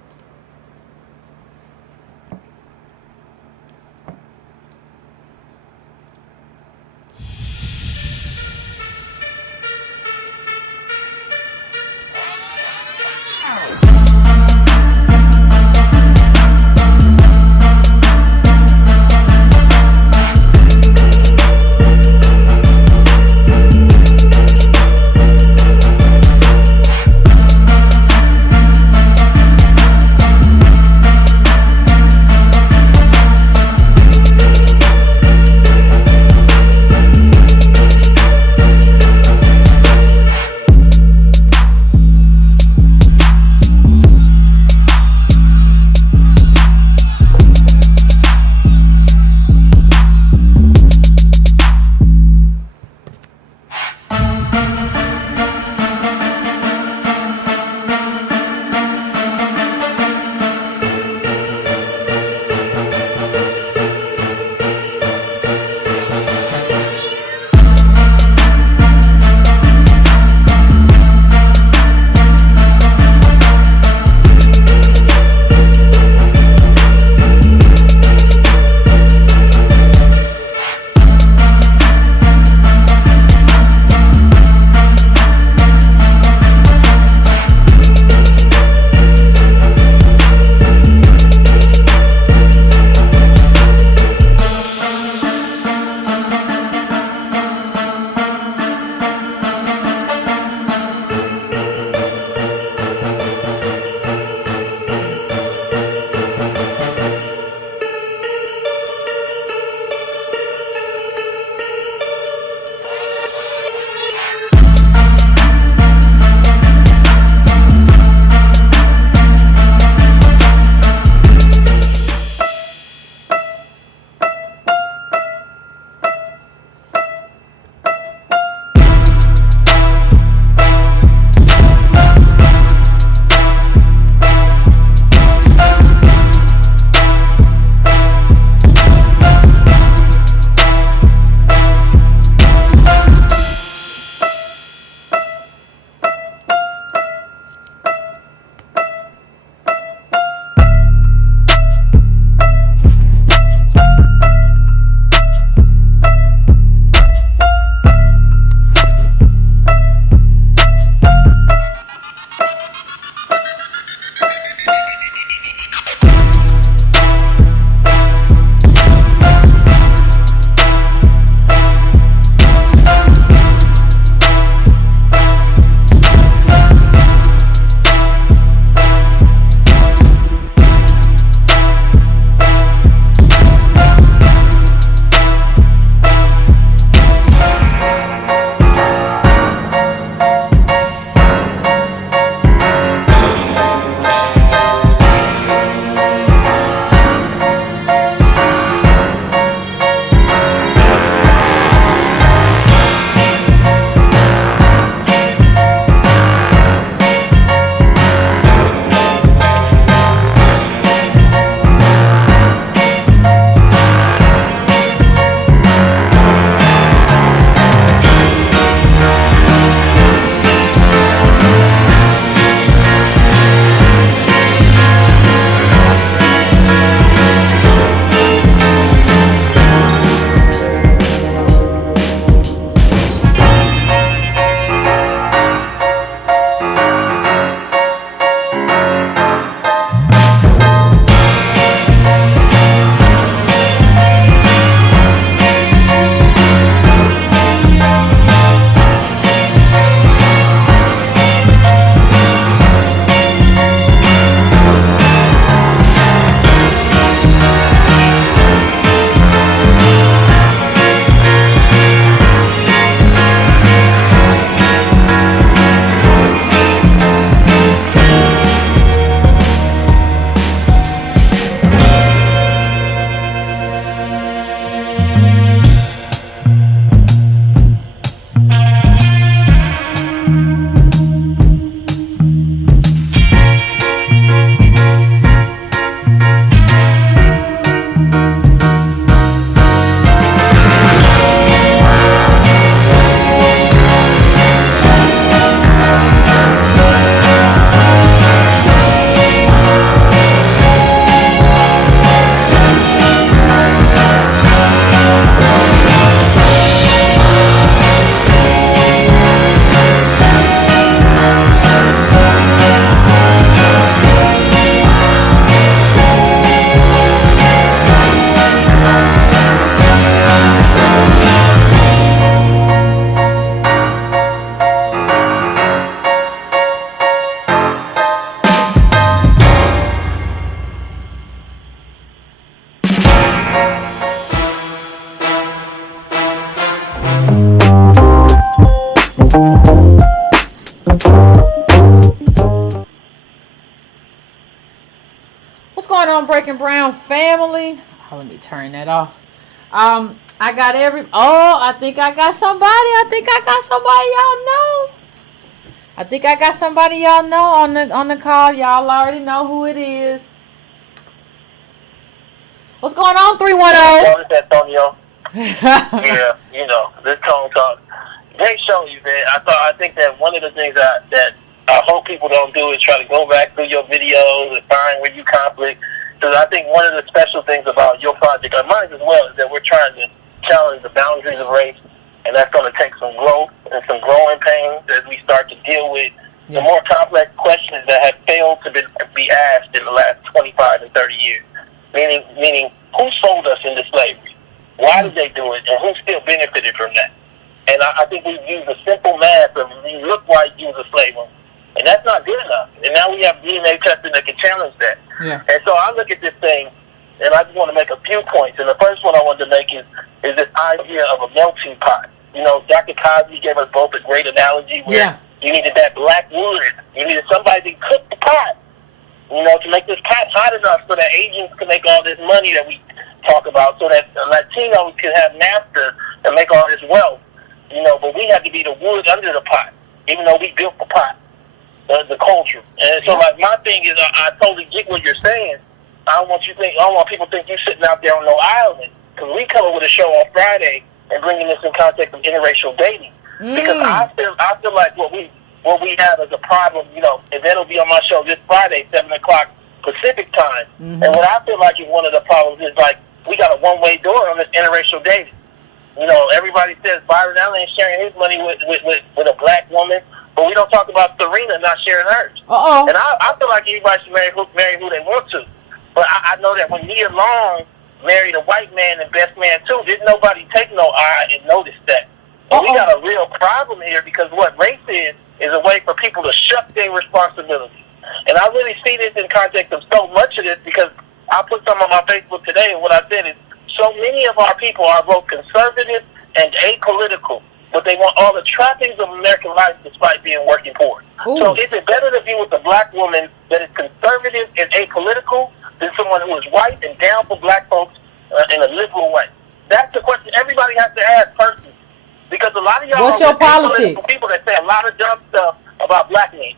Brown family. Oh, let me turn that off. I got I think I got somebody. I think I got somebody y'all know. I think I got somebody y'all know on the call. Y'all already know who it is. What's going on, 310? This Antonio. Yeah, this tone talk. Great show, Yvette. I think that one of the things that I hope people don't do is try to go back through your videos and find where you conflict. Because I think one of the special things about your project, and mine as well, is that we're trying to challenge the boundaries of race, and that's going to take some growth and some growing pains as we start to deal with the more complex questions that have failed to be asked in the last 25 and 30 years. Meaning, who sold us into slavery? Why did they do it? And who still benefited from that? And I think we've used a simple math of you look white, use a slave owner. And that's not good enough. And now we have DNA testing that can challenge that. Yeah. And so I look at this thing, and I just want to make a few points. And the first one I wanted to make is this idea of a melting pot. Dr. Cosby gave us both a great analogy where you needed that black wood. You needed somebody to cook the pot, to make this pot hot enough so that Asians can make all this money that we talk about, so that Latinos can have NAFTA and make all this wealth. But we had to be the wood under the pot, even though we built the pot, the culture. And so, my thing is, I totally get what you're saying. I don't want people to think you're sitting out there on no island, because we come up with a show on Friday and bringing this in context of interracial dating. Because I feel like what we have as a problem, Yvette will be on my show this Friday, 7 o'clock Pacific time. Mm-hmm. And what I feel like is one of the problems is, we got a one-way door on this interracial dating. Everybody says Byron Allen ain't sharing his money with a black woman, but we don't talk about Serena not sharing hers. Uh-oh. And I feel like everybody should marry who they want to. But I know that when Nia Long married a white man and best man too, didn't nobody take no eye and notice that. And we got a real problem here, because what race is a way for people to shuck their responsibility. And I really see this in context of so much of this, because I put some on my Facebook today, and what I said is, so many of our people are both conservative and apolitical, but they want all the trappings of American life despite being working poor. Ooh. So is it better to be with a black woman that is conservative and apolitical than someone who is white and down for black folks in a liberal way? That's the question everybody has to ask personally. Because a lot of y'all What's your politics? People that say a lot of dumb stuff about black men.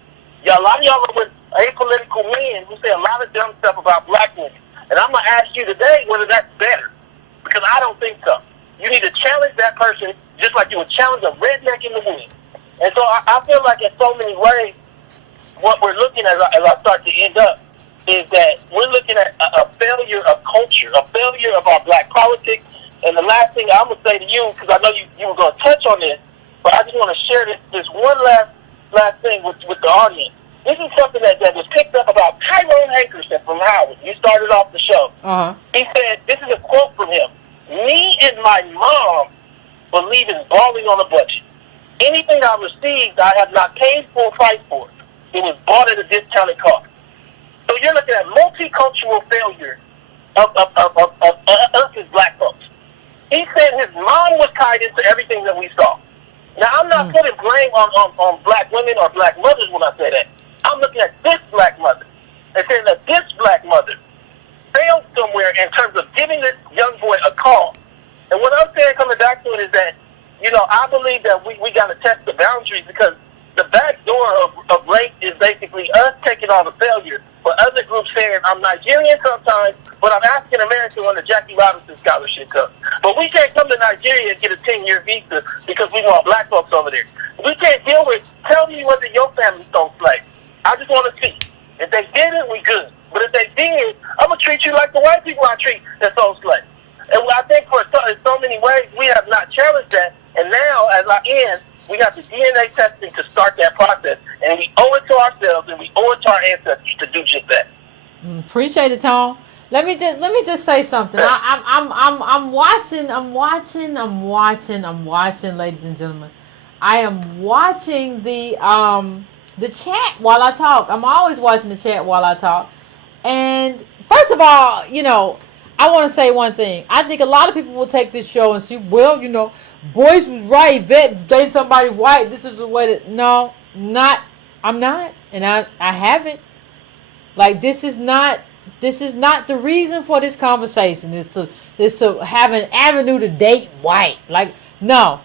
A lot of y'all are with apolitical men who say a lot of dumb stuff about black women. And I'm going to ask you today whether that's better. Because I don't think so. You need to challenge that person just like you would challenge a redneck in the woods. And so I feel like in so many ways, what we're looking at as I start to end up is that we're looking at a failure of culture, a failure of our black politics. And the last thing I'm going to say to you, because I know you were going to touch on this, but I just want to share this one last thing with the audience. This is something that was picked up about Tyrone Hankerson from Howard. You started off the show. Uh-huh. He said, this is a quote from him, "Me and my mom believe in balling on a budget. Anything I received, I have not paid full price for. It was bought at a discounted cost." So you're looking at multicultural failure of us as black folks. He said his mom was tied into everything that we saw. Now, I'm not putting blame on black women or black mothers when I say that. I'm looking at this black mother and saying that this black mother failed somewhere in terms of giving this young boy a call. And what I'm saying coming back to it is that, I believe that we got to test the boundaries, because the back door of race is basically us taking all the failure, but other groups saying, I'm Nigerian sometimes, but I'm African American when the Jackie Robinson scholarship comes. But we can't come to Nigeria and get a 10-year visa because we want black folks over there. We can't deal with, tell me whether your family stole slaves. I just want to see. If they didn't, we good. But if they did, I'm going to treat you like the white people I treat that sold slaves. And I think in so many ways, we have not challenged that. And now, as I end, we have the DNA testing to start that process. And we owe it to ourselves, and we owe it to our ancestors to do just that. Appreciate it, Tom. Let me just say something. I'm watching, ladies and gentlemen. I am watching the chat while I talk. I'm always watching the chat while I talk. And first of all, I want to say one thing. I think a lot of people will take this show and see, well, Boyce was right. Yvette dated somebody white. This is the way that... No, I'm not. And I haven't. Like, this is not This is not the reason for this conversation. It's to have an avenue to date white. Like, no,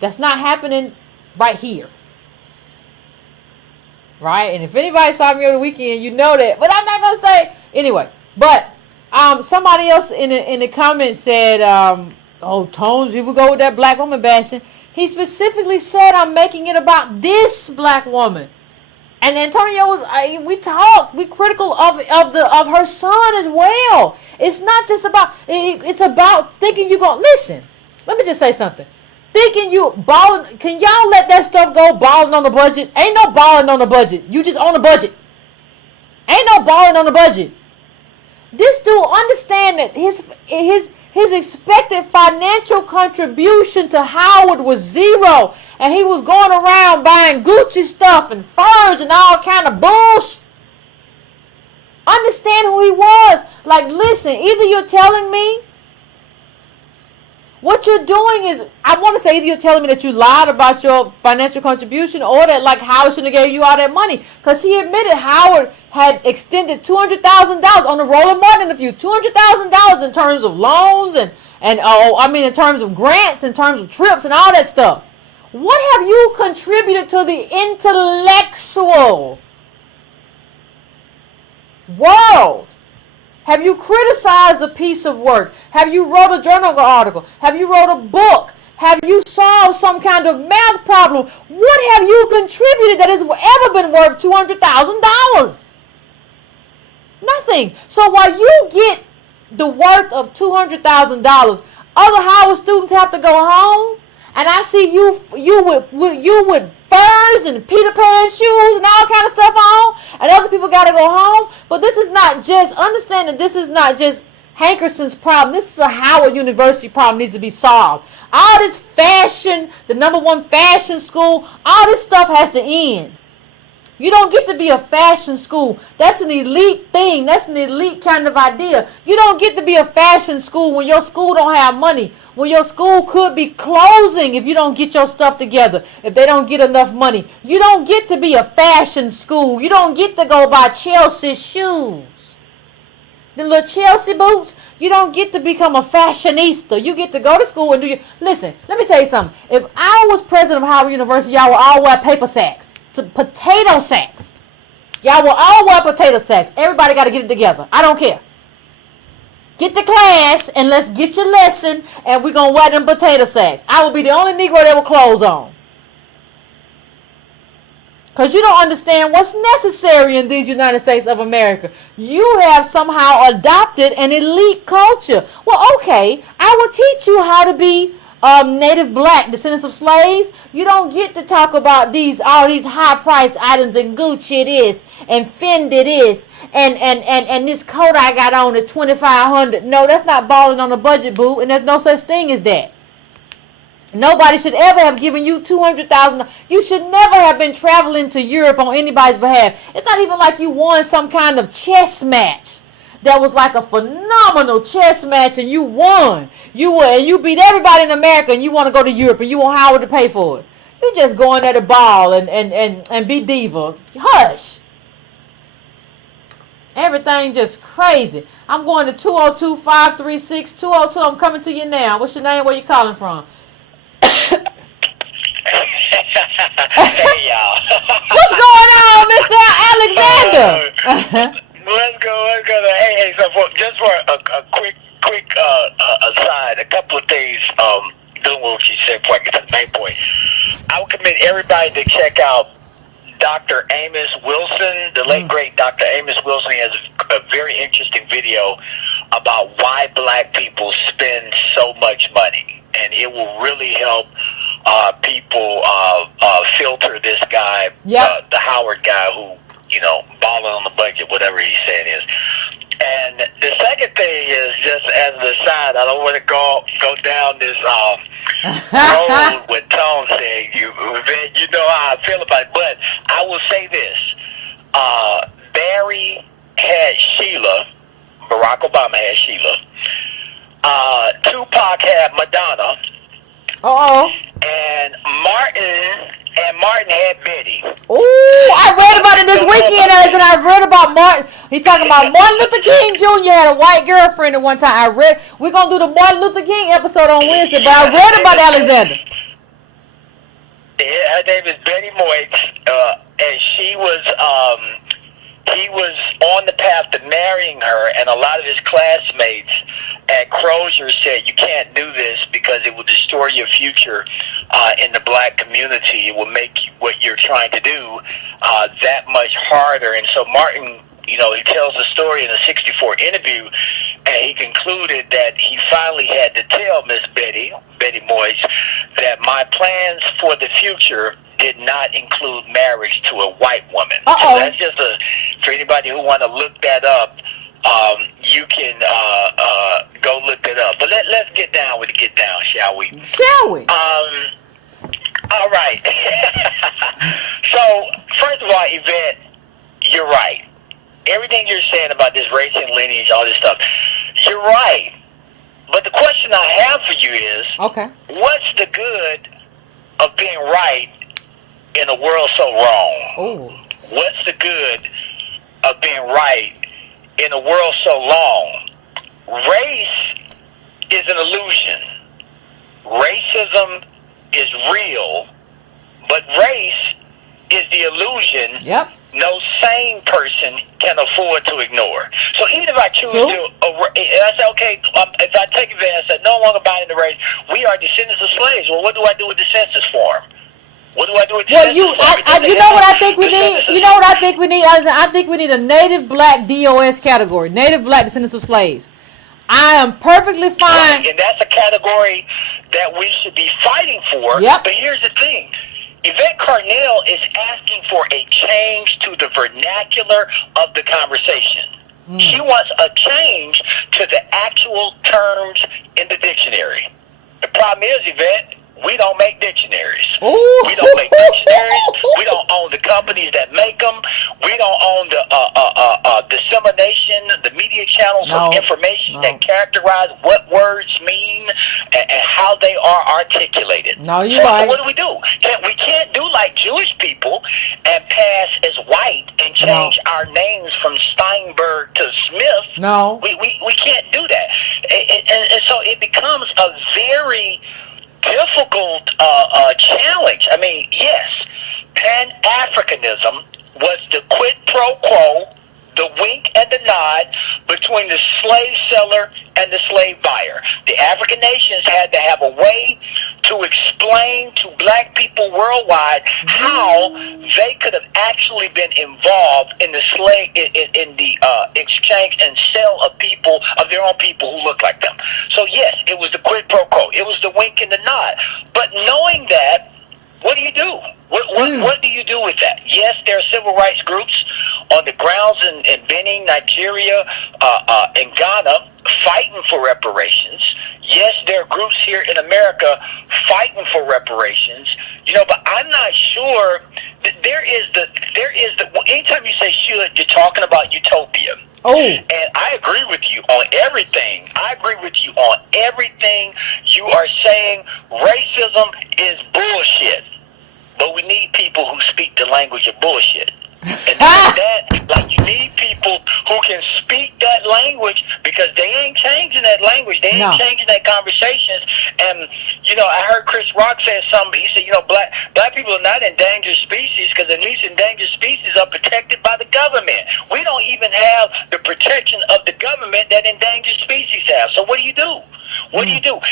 that's not happening right here. Right? And if anybody saw me over the weekend, you know that. But I'm not gonna say anyway. But somebody else in the comments said, "Oh, Tones, you would go with that black woman bashing." He specifically said, "I'm making it about this black woman." And Antonio was, we critical of her son as well. It's not just about, it's about thinking you gonna listen. Let me just say something. Thinking you balling, can y'all let that stuff go? Balling on the budget? Ain't no balling on the budget. You just on the budget. Ain't no balling on the budget. This dude understand that his expected financial contribution to Howard was zero, and he was going around buying Gucci stuff and furs and all kind of bullshit. Understand who he was. Like, listen, either you're telling me what you're doing is, I want to say, either you're telling me that you lied about your financial contribution, or that like Howard shouldn't have gave you all that money, because he admitted Howard had extended $200,000 on the Roland Martin interview, $200,000 in terms of loans and in terms of grants, in terms of trips and all that stuff. What have you contributed to the intellectual world? Have you criticized a piece of work? Have you wrote a journal article? Have you wrote a book? Have you solved some kind of math problem? What have you contributed that has ever been worth $200,000? Nothing. So while you get the worth of $200,000, other Howard students have to go home, and I see you with furs and Peter Pan shoes and all kind of stuff on, and other people got to go home. But this is not just, understand that this is not just Hankerson's problem. This is a Howard University problem, needs to be solved. All this fashion, the #1 fashion school, all this stuff has to end. You don't get to be a fashion school. That's an elite thing. That's an elite kind of idea. You don't get to be a fashion school when your school don't have money. When your school could be closing if you don't get your stuff together. If they don't get enough money. You don't get to be a fashion school. You don't get to go buy Chelsea shoes. The little Chelsea boots. You don't get to become a fashionista. You get to go to school and do your... Listen, let me tell you something. If I was president of Howard University, y'all would all wear paper sacks. Potato sacks. Y'all will all wear potato sacks. Everybody got to get it together. I don't care. Get to class and let's get your lesson, and we're going to wear them potato sacks. I will be the only Negro that will clothes on. Because you don't understand what's necessary in these United States of America. You have somehow adopted an elite culture. Well, okay, I will teach you how to be native black, descendants of slaves. You don't get to talk about all these high price items and Gucci this and Fendi this and this coat I got on is $2,500. No, that's not balling on a budget, boo, and there's no such thing as that. Nobody should ever have given you $200,000. You should never have been traveling to Europe on anybody's behalf. It's not even like you won some kind of chess match. That was like a phenomenal chess match, and you won. You beat everybody in America, and you want to go to Europe, and you want Howard to pay for it. You just going at a ball and be diva. Hush. Everything just crazy. I'm going to 202-536-202. I'm coming to you now. What's your name? Where you calling from? Hey, y'all. What's going on, Mr. Alexander? Let's go. Hey, so just for a quick aside, a couple of things, doing what she said before I get to the main point. I would commend everybody to check out Dr. Amos Wilson, the late great Dr. Amos Wilson. He has a very interesting video about why black people spend so much money, and it will really help people filter this guy, the Howard guy, who, balling on the budget, whatever he's saying is. And the second thing is, just as an aside, I don't want to go down this road with Tone saying, you know how I feel about it, but I will say this. Barry had Sheila, Barack Obama had Sheila, Tupac had Madonna, Uh-oh. and and Martin had Betty. Ooh, I read about it this weekend, and I read about Martin. He talking about Martin Luther King Jr. had a white girlfriend at one time. We're going to do the Martin Luther King episode on Wednesday, but I read about Alexander. Her name is Betty Moyes, and he was on the path to marrying her, and a lot of his classmates at Crozier said, you can't do this because it will destroy your future in the black community. It will make what you're trying to do that much harder. And so Martin, he tells the story in a 64 interview, and he concluded that he finally had to tell Miss Betty Moyes, that my plans for the future did not include marriage to a white woman. So that's just for anybody who want to look that up, you can go look that up. But let's get down with the get down, shall we? Shall we? All right. So, first of all, Yvette, you're right. Everything you're saying about this race and lineage, all this stuff, you're right. But the question I have for you is, what's the good of being right in a world so wrong? Oh. What's the good of being right in a world so long? Race is an illusion. Racism is real, but race is the illusion no sane person can afford to ignore. So even if I choose to, I say, okay, if I take advantage, I no longer buying the race, we are descendants of slaves. Well, what do I do with the census form? What do I do with the census form? You know what I think we need? You know what I think we need? I think we need a native black DOS category. Native black descendants of slaves. I am perfectly fine. Right, and that's a category that we should be fighting for. Yep. But here's the thing. Yvette Carnell is asking for a change to the vernacular of the conversation. She wants a change to the actual terms in the dictionary. The problem is, Yvette, we don't make dictionaries. Ooh. We don't make dictionaries. We don't own the companies that make them. We don't own the dissemination, the media channels of information that characterize what words mean and how they are articulated. No, you're right. So what do? We can't do like Jewish people and pass as white and change our names from Steinberg to Smith. No. We can't do that. And so it becomes a very difficult challenge. I mean, yes, Pan-Africanism was the quid pro quo, the wink and the nod between the slave seller and the slave buyer. The African nations had to have a way to explain to black people worldwide how they could have actually been involved in the slave in the exchange and sale of people, of their own people who look like them. So yes, it was the quid pro quo. It was the wink and the nod. But knowing that, what do you do? What do you do with that? Yes, there are civil rights groups on the grounds in Benin, Nigeria, and Ghana fighting for reparations. Yes, there are groups here in America fighting for reparations. But I'm not sure that there is the anytime you say should, you're talking about utopia. Oh. And I agree with you on everything. You are saying. Racism is bullshit. But we need people who speak the language of bullshit. And you need people who can speak that language, because they ain't changing that language. They ain't changing that conversations. And, I heard Chris Rock say something. He said, black people are not endangered species, because at least endangered species are protected by the government. We don't even have the protection of the government that endangered species have. So what do you do?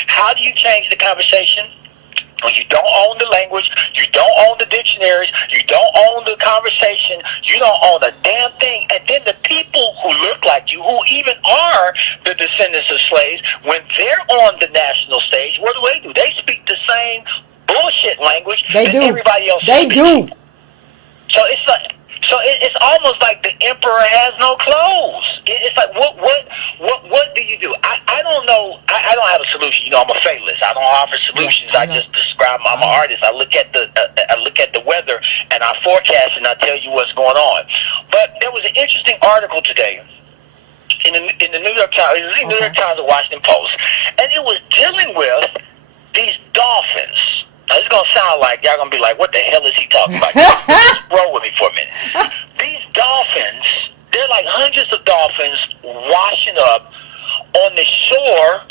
How do you change the conversation? When you don't own the language, you don't own the dictionaries, you don't own the conversation, you don't own a damn thing. And then the people who look like you, who even are the descendants of slaves, when they're on the national stage, what do? They speak the same bullshit language that everybody else speaks. They do. So it's almost like the emperor has no clothes. It's like what do you do? I don't know. I don't have a solution. I'm a fatalist. I don't offer solutions. I just describe. I'm an artist. I look at the weather and I forecast and I tell you what's going on. But there was an interesting article today in the New York Times. It was the New York Times and Washington Post, and it was dealing with these dolphins. it's going to sound like y'all going to be like, what the hell is he talking about? Just roll with me for a minute. These dolphins, they're like hundreds of dolphins washing up on the shore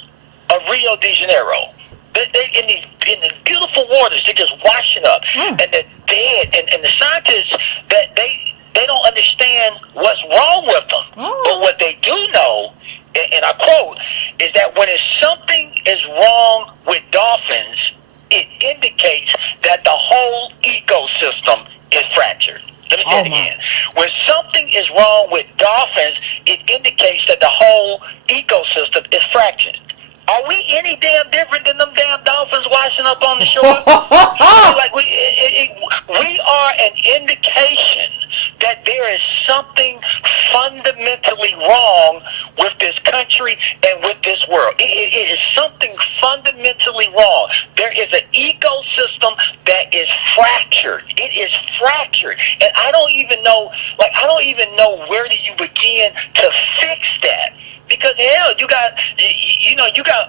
of Rio de Janeiro. They're in these beautiful waters. They're just washing up, and they're dead. And the scientists, that they don't understand what's wrong with them. But what they do know, and I quote, is that when something is wrong with dolphins, it indicates that the whole ecosystem is fractured. Let me say it again. When something is wrong with dolphins, it indicates that the whole ecosystem is fractured. Are we any damn different than them damn dolphins washing up on the shore? Like we are an indication that there is something fundamentally wrong with this country and with this world. It is something fundamentally wrong. There is an ecosystem that is fractured. It is fractured. And I don't even know where do you begin to fix that. Because hell, you got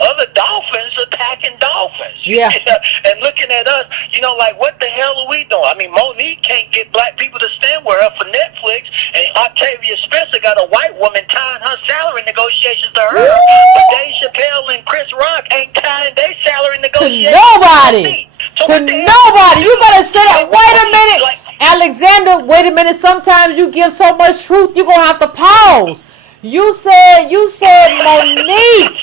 other dolphins attacking dolphins. Yeah. And looking at us, like what the hell are we doing? I mean, Monique can't get black people to stand with her for Netflix, and Octavia Spencer got a white woman tying her salary negotiations to her. But Dave Chappelle and Chris Rock ain't tying their salary negotiations to nobody. to me. To nobody. You better say that. Wait a minute, Alexander. Wait a minute. Sometimes you give so much truth, you're gonna have to pause. You said Monique.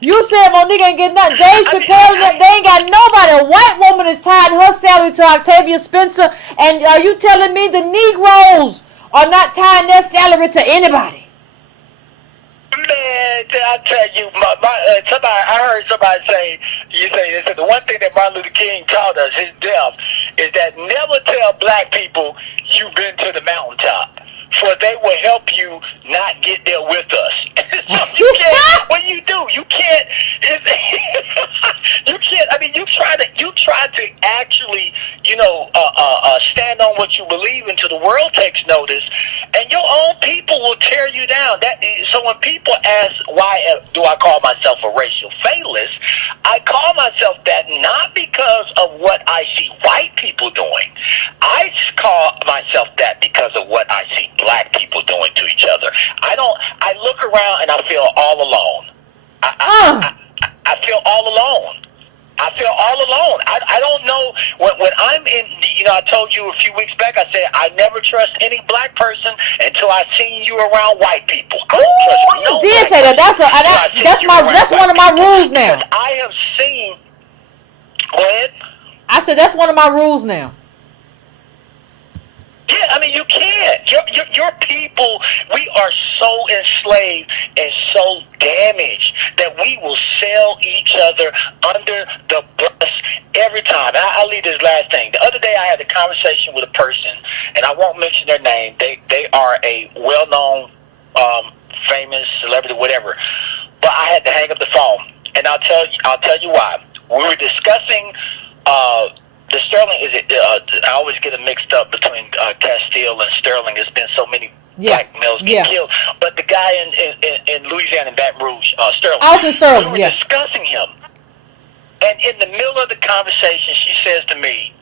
You said Monique ain't getting nothing. Dave Chappelle, they ain't got nobody. A white woman is tying her salary to Octavia Spencer. And are you telling me the Negroes are not tying their salary to anybody? Man, I tell you, I heard somebody say, they said the one thing that Martin Luther King taught us, his death, is that never tell black people you've been to the mountaintop, for they will help you not get there with us. So you can't, what do? You can't, I mean, you try to actually, stand on what you believe until the world takes notice, and your own people will tear you down. So when people ask, why do I call myself a racial fatalist, I call myself that not because of what I see white people doing. I call myself that because of what I see black people doing to each other. I look around and I feel all alone. I feel all alone. I feel all alone. I don't know when I'm in. I told you a few weeks back. I said I never trust any black person until I seen you around white people. I don't trust no. You did say that. That's one of my rules now. I have seen. Go ahead. I said that's one of my rules now. Yeah, I mean, you can't. Your people, we are so enslaved and so damaged that we will sell each other under the bus every time. And I'll leave this last thing. The other day I had a conversation with a person, and I won't mention their name. They are a well-known, famous celebrity, whatever. But I had to hang up the phone, and I'll tell you why. We were discussing the Sterling. I always get it mixed up between Castile and Sterling. There's been so many black males get killed. But the guy in Louisiana, in Baton Rouge, Sterling. Alton Sterling, we were discussing him. And in the middle of the conversation, she says to me,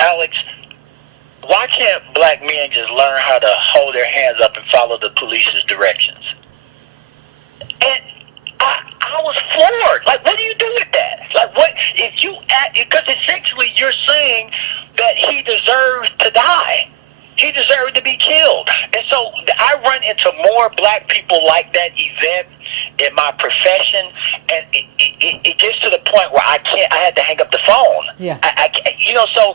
Alex, why can't black men just learn how to hold their hands up and follow the police's directions? And I was floored. Like, what do you do with that? Like, what if you because essentially you're saying that he deserves to die. He deserved to be killed. And so I run into more black people like that, Yvette, in my profession, and it gets to the point where I had to hang up the phone. Yeah. So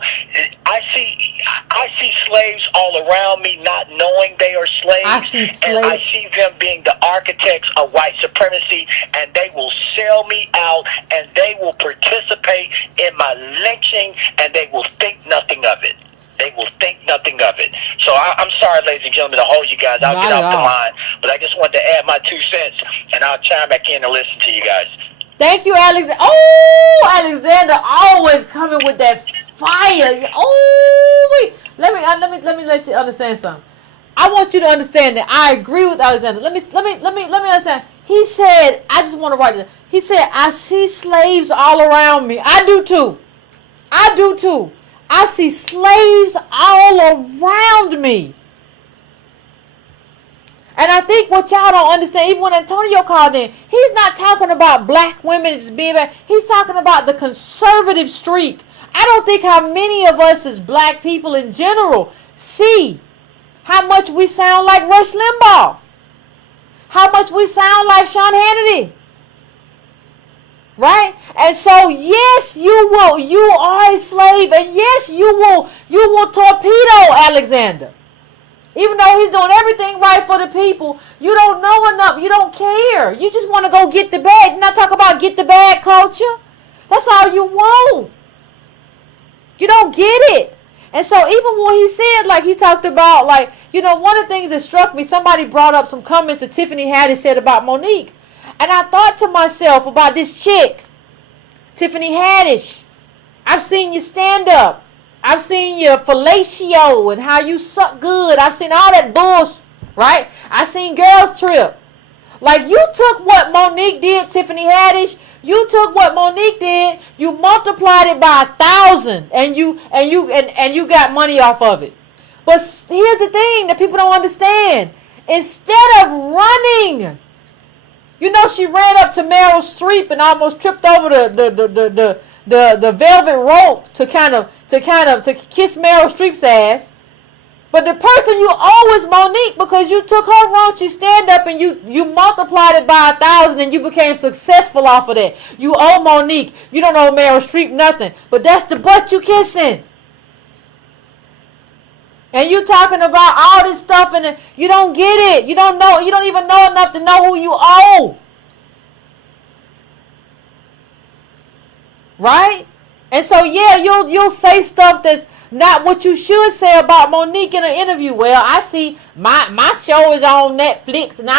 I see slaves all around me not knowing they are slaves. I see slaves. And I see them being the architects of white supremacy, and they will sell me out, and they will participate in my lynching, and they will think nothing of it. They will think nothing of it. So I'm sorry, ladies and gentlemen, to hold you guys. I'll get off the line. But I just wanted to add my 2 cents, and I'll chime back in and listen to you guys. Thank you, Alexander. Oh, Alexander, always coming with that fire. Oh, let me let you understand something. I want you to understand that I agree with Alexander. Let me understand. He said, I just want to write it. He said, I see slaves all around me. I do too. I do too. I see slaves all around me. And I think what y'all don't understand, even when Antonio called in, he's not talking about black women as being bad. He's talking about the conservative streak. I don't think how many of us as black people in general see how much we sound like Rush Limbaugh. How much we sound like Sean Hannity. Right? And so, yes, you will. You are a slave. And yes, you will torpedo Alexander. Even though he's doing everything right for the people, you don't know enough. You don't care. You just want to go get the bag. Not talk about get the bag culture. That's all you want. You don't get it. And so even when he said, like he talked about, like, you know, one of the things that struck me, somebody brought up some comments that Tiffany Haddish said about Monique. And I thought to myself about this chick, Tiffany Haddish. I've seen you stand up. I've seen your fellatio and how you suck good. I've seen all that bullshit, right? I've seen Girls Trip. Like, you took what Monique did, Tiffany Haddish. You took what Monique did. You multiplied it by 1,000, and you got money off of it. But here's the thing that people don't understand. Instead of running, you know, she ran up to Meryl Streep and almost tripped over the velvet rope to kiss Meryl Streep's ass. But the person you owe is Monique, because you took her raunchy stand up and you multiplied it by 1,000 and you became successful off of that. You owe Monique. You don't owe Meryl Streep nothing. But that's the butt you kissing. And you talking about all this stuff and you don't get it. You don't know. You don't even know enough to know who you owe. Right? And so, yeah, you'll say stuff that's not what you should say about Monique in an interview. Well, I see my show is on Netflix and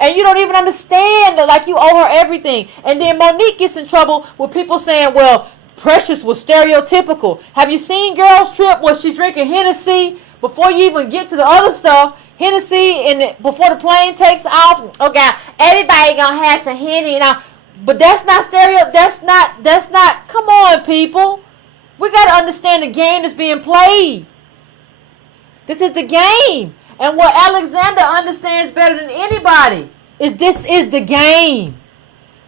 and you don't even understand that, like, you owe her everything. And then Monique gets in trouble with people saying, well, Precious was stereotypical. Have you seen Girls Trip where she's drinking Hennessy before you even get to the other stuff? Hennessy before the plane takes off. Okay, everybody gonna have some Henny, you know. But that's not stereo. That's not. Come on, people. We got to understand the game that's being played. This is the game. And what Alexander understands better than anybody is this is the game.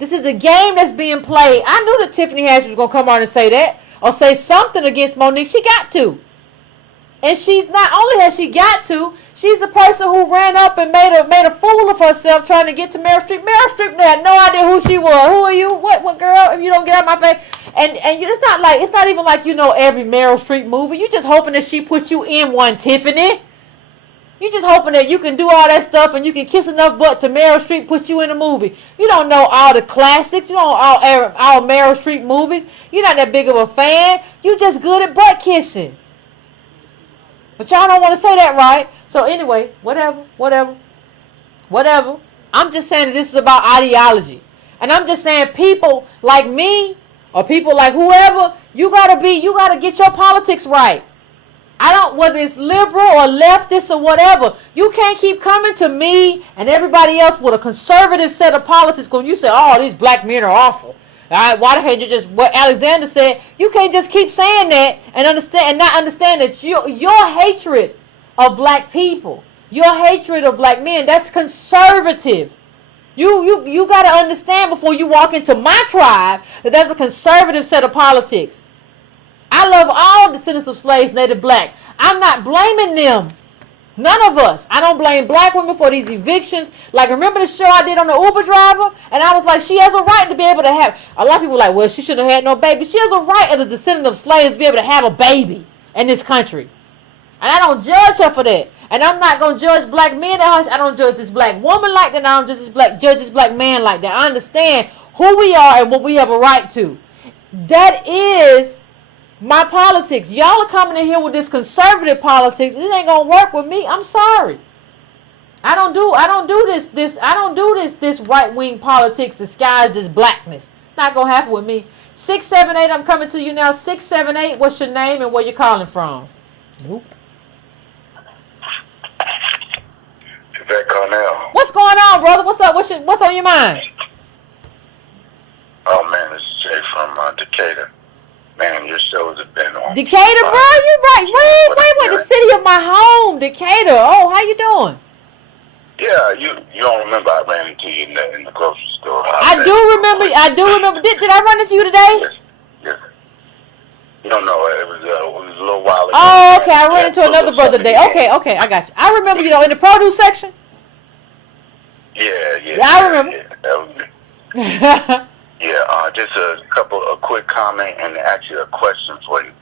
This is the game that's being played. I knew that Tiffany Haddish was going to come on and say that or say something against Monique. She got to. And she's not only has she got to, she's the person who ran up and made a fool of herself trying to get to Meryl Streep. Meryl Streep had no idea who she was. Who are you? What girl? If you don't get out of my face. And it's not even like you know every Meryl Streep movie. You just hoping that she puts you in one, Tiffany. You just hoping that you can do all that stuff and you can kiss enough butt to Meryl Streep put you in a movie. You don't know all the classics. You don't know all Meryl Streep movies. You're not that big of a fan. You just good at butt kissing. But y'all don't want to say that, right? So anyway, whatever. I'm just saying that this is about ideology. And I'm just saying people like me or people like whoever, you gotta get your politics right. Whether it's liberal or leftist or whatever, you can't keep coming to me and everybody else with a conservative set of politics when you say, oh, these black men are awful. All right, why the hell you just, what Alexander said, you can't just keep saying that and not understand that your hatred of black people, your hatred of black men, that's conservative. You got to understand before you walk into my tribe that that's a conservative set of politics. I love all descendants of slaves, native black. I'm not blaming them. None of us. I don't blame black women for these evictions. Like, remember the show I did on the Uber driver? And I was like, she has a right to be able to have... A lot of people were like, well, she shouldn't have had no baby. She has a right as a descendant of slaves to be able to have a baby in this country. And I don't judge her for that. And I'm not going to judge black men. I don't judge this black woman like that. I don't judge this black man like that. I understand who we are and what we have a right to. That is... my politics. Y'all are coming in here with this conservative politics. It ain't gonna work with me. I'm sorry. I don't do this right wing politics disguised as blackness. Not gonna happen with me. 678, I'm coming to you now. 678, what's your name and where you calling from? Nope. Yvette Cornell. What's going on, brother? What's up? What's on your mind? Oh man, Decatur. Man, your shows have been on. Decatur, bro, you right. Wait, the city of my home, Decatur. Oh, how you doing? Yeah, you don't remember I ran into you in the grocery store. I do remember. Did I run into you today? Yes. You don't know. It was a little while ago. Oh, okay. I ran into another brother today. Okay, I got you. I remember, in the produce section. Yeah, I remember. Yeah, that was good. Just a quick comment and actually a question for you.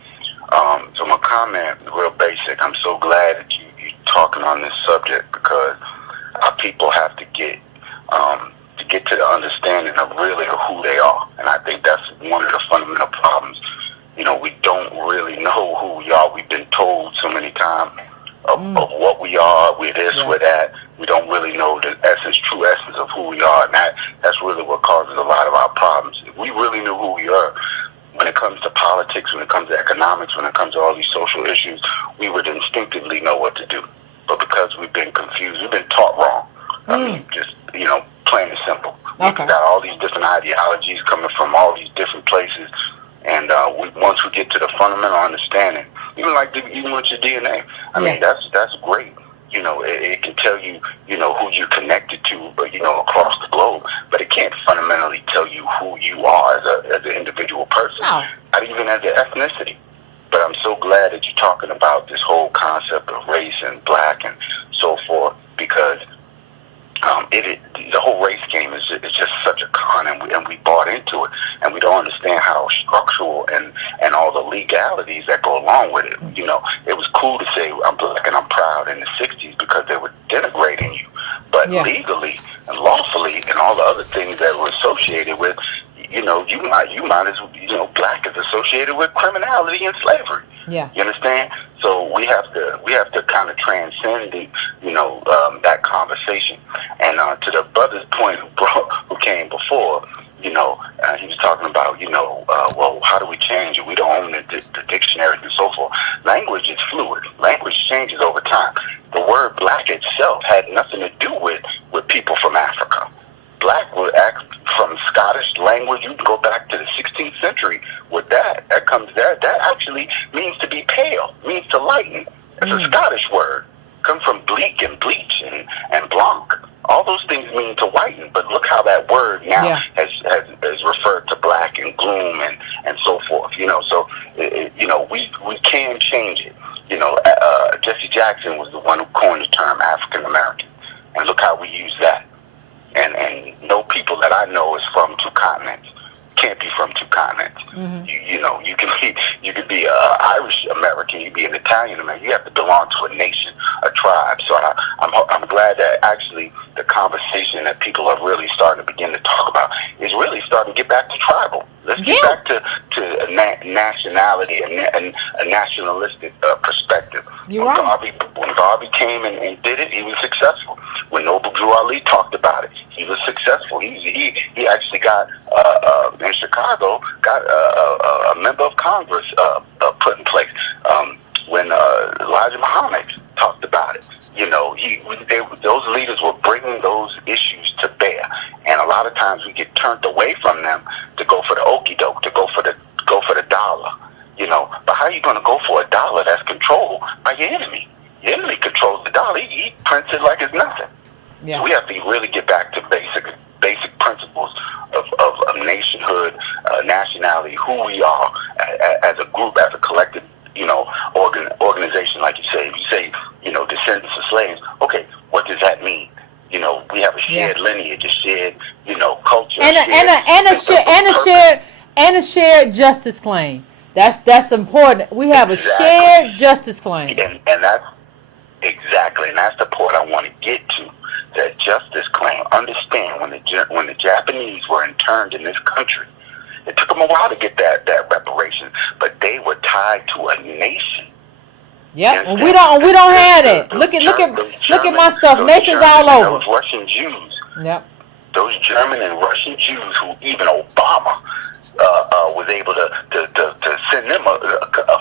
So my comment, real basic. I'm so glad that you're talking on this subject because our people have to get to the understanding of really who they are, and I think that's one of the fundamental problems. We don't really know who we are. We've been told so many times of what we are. We're this, we're that. We don't really know the true essence of who we are, and that's really what causes a lot of our problems. If we really knew who we are, when it comes to politics, when it comes to economics, when it comes to all these social issues, we would instinctively know what to do. But because we've been confused, we've been taught wrong. I mean, just, plain and simple. We've got all these different ideologies coming from all these different places. And once we get to the fundamental understanding, even with your DNA, I mean, that's great. It can tell you, who you're connected to, across the globe, but it can't fundamentally tell you who you are as an individual person, not even as an ethnicity. But I'm so glad that you're talking about this whole concept of race and black and so forth, because the whole race game is just such a con, and we bought into it, and we don't understand how structural and all the legalities that go along with it. It was cool to say I'm black and I'm proud in the 60s because they were denigrating you, but legally and lawfully and all the other things that were associated with, you might as black is associated with criminality and slavery. Yeah. You understand? So we have to kind of transcend that conversation. And to the brother's point who came before, he was talking about, well, how do we change it? We don't own the dictionaries and so forth. Language is fluid. Language changes over time. The word black itself had nothing to do with people from Africa. Black was from Scottish language. You can go back to the 16th century with that. That actually means to be pale, means to lighten. It's a Scottish word. Comes from bleak and bleach and blanc. All those things mean to whiten. But look how that word now has referred to black and gloom and so forth. So we can change it. Jesse Jackson was the one who coined the term African American, and look how we use that. And no people that I know is from two continents. Can't be from two continents. You could be Irish American. You be an Italian American. You have to belong to a nation, a tribe. So I'm glad that actually the conversation that people are really starting to begin to talk about is really starting to get back to tribal. Let's get back to a nationality and a nationalistic perspective. When Garvey came and did it, he was successful. When Noble Drew Ali talked about it, he was successful. He actually got in Chicago got a member of Congress put in place. When Elijah Muhammad talked about it, those leaders were bringing those issues to bear, and a lot of times we get turned away from them to go for the okie doke, to go for the dollar. But how are you going to go for a dollar that's controlled by your enemy? Your enemy controls the dollar. He prints it like it's nothing. Yeah. So we have to really get back to basic principles of nationhood, nationality, who we are as a group, as a collective, organization. Like you say, if you say, descendants of slaves, okay, what does that mean? We have a shared lineage, a shared, culture, and a shared justice claim. That's important. We have a shared justice claim. And that's exactly, and that's the point I want to get to. That justice claim. Understand, when the Japanese were interned in this country, it took them a while to get that reparation, but they were tied to a nation. Yeah, and we don't have it. Look at my stuff. Nations all over. Those Russian Jews. Yep. Those German and Russian Jews who even Obama was able to send them a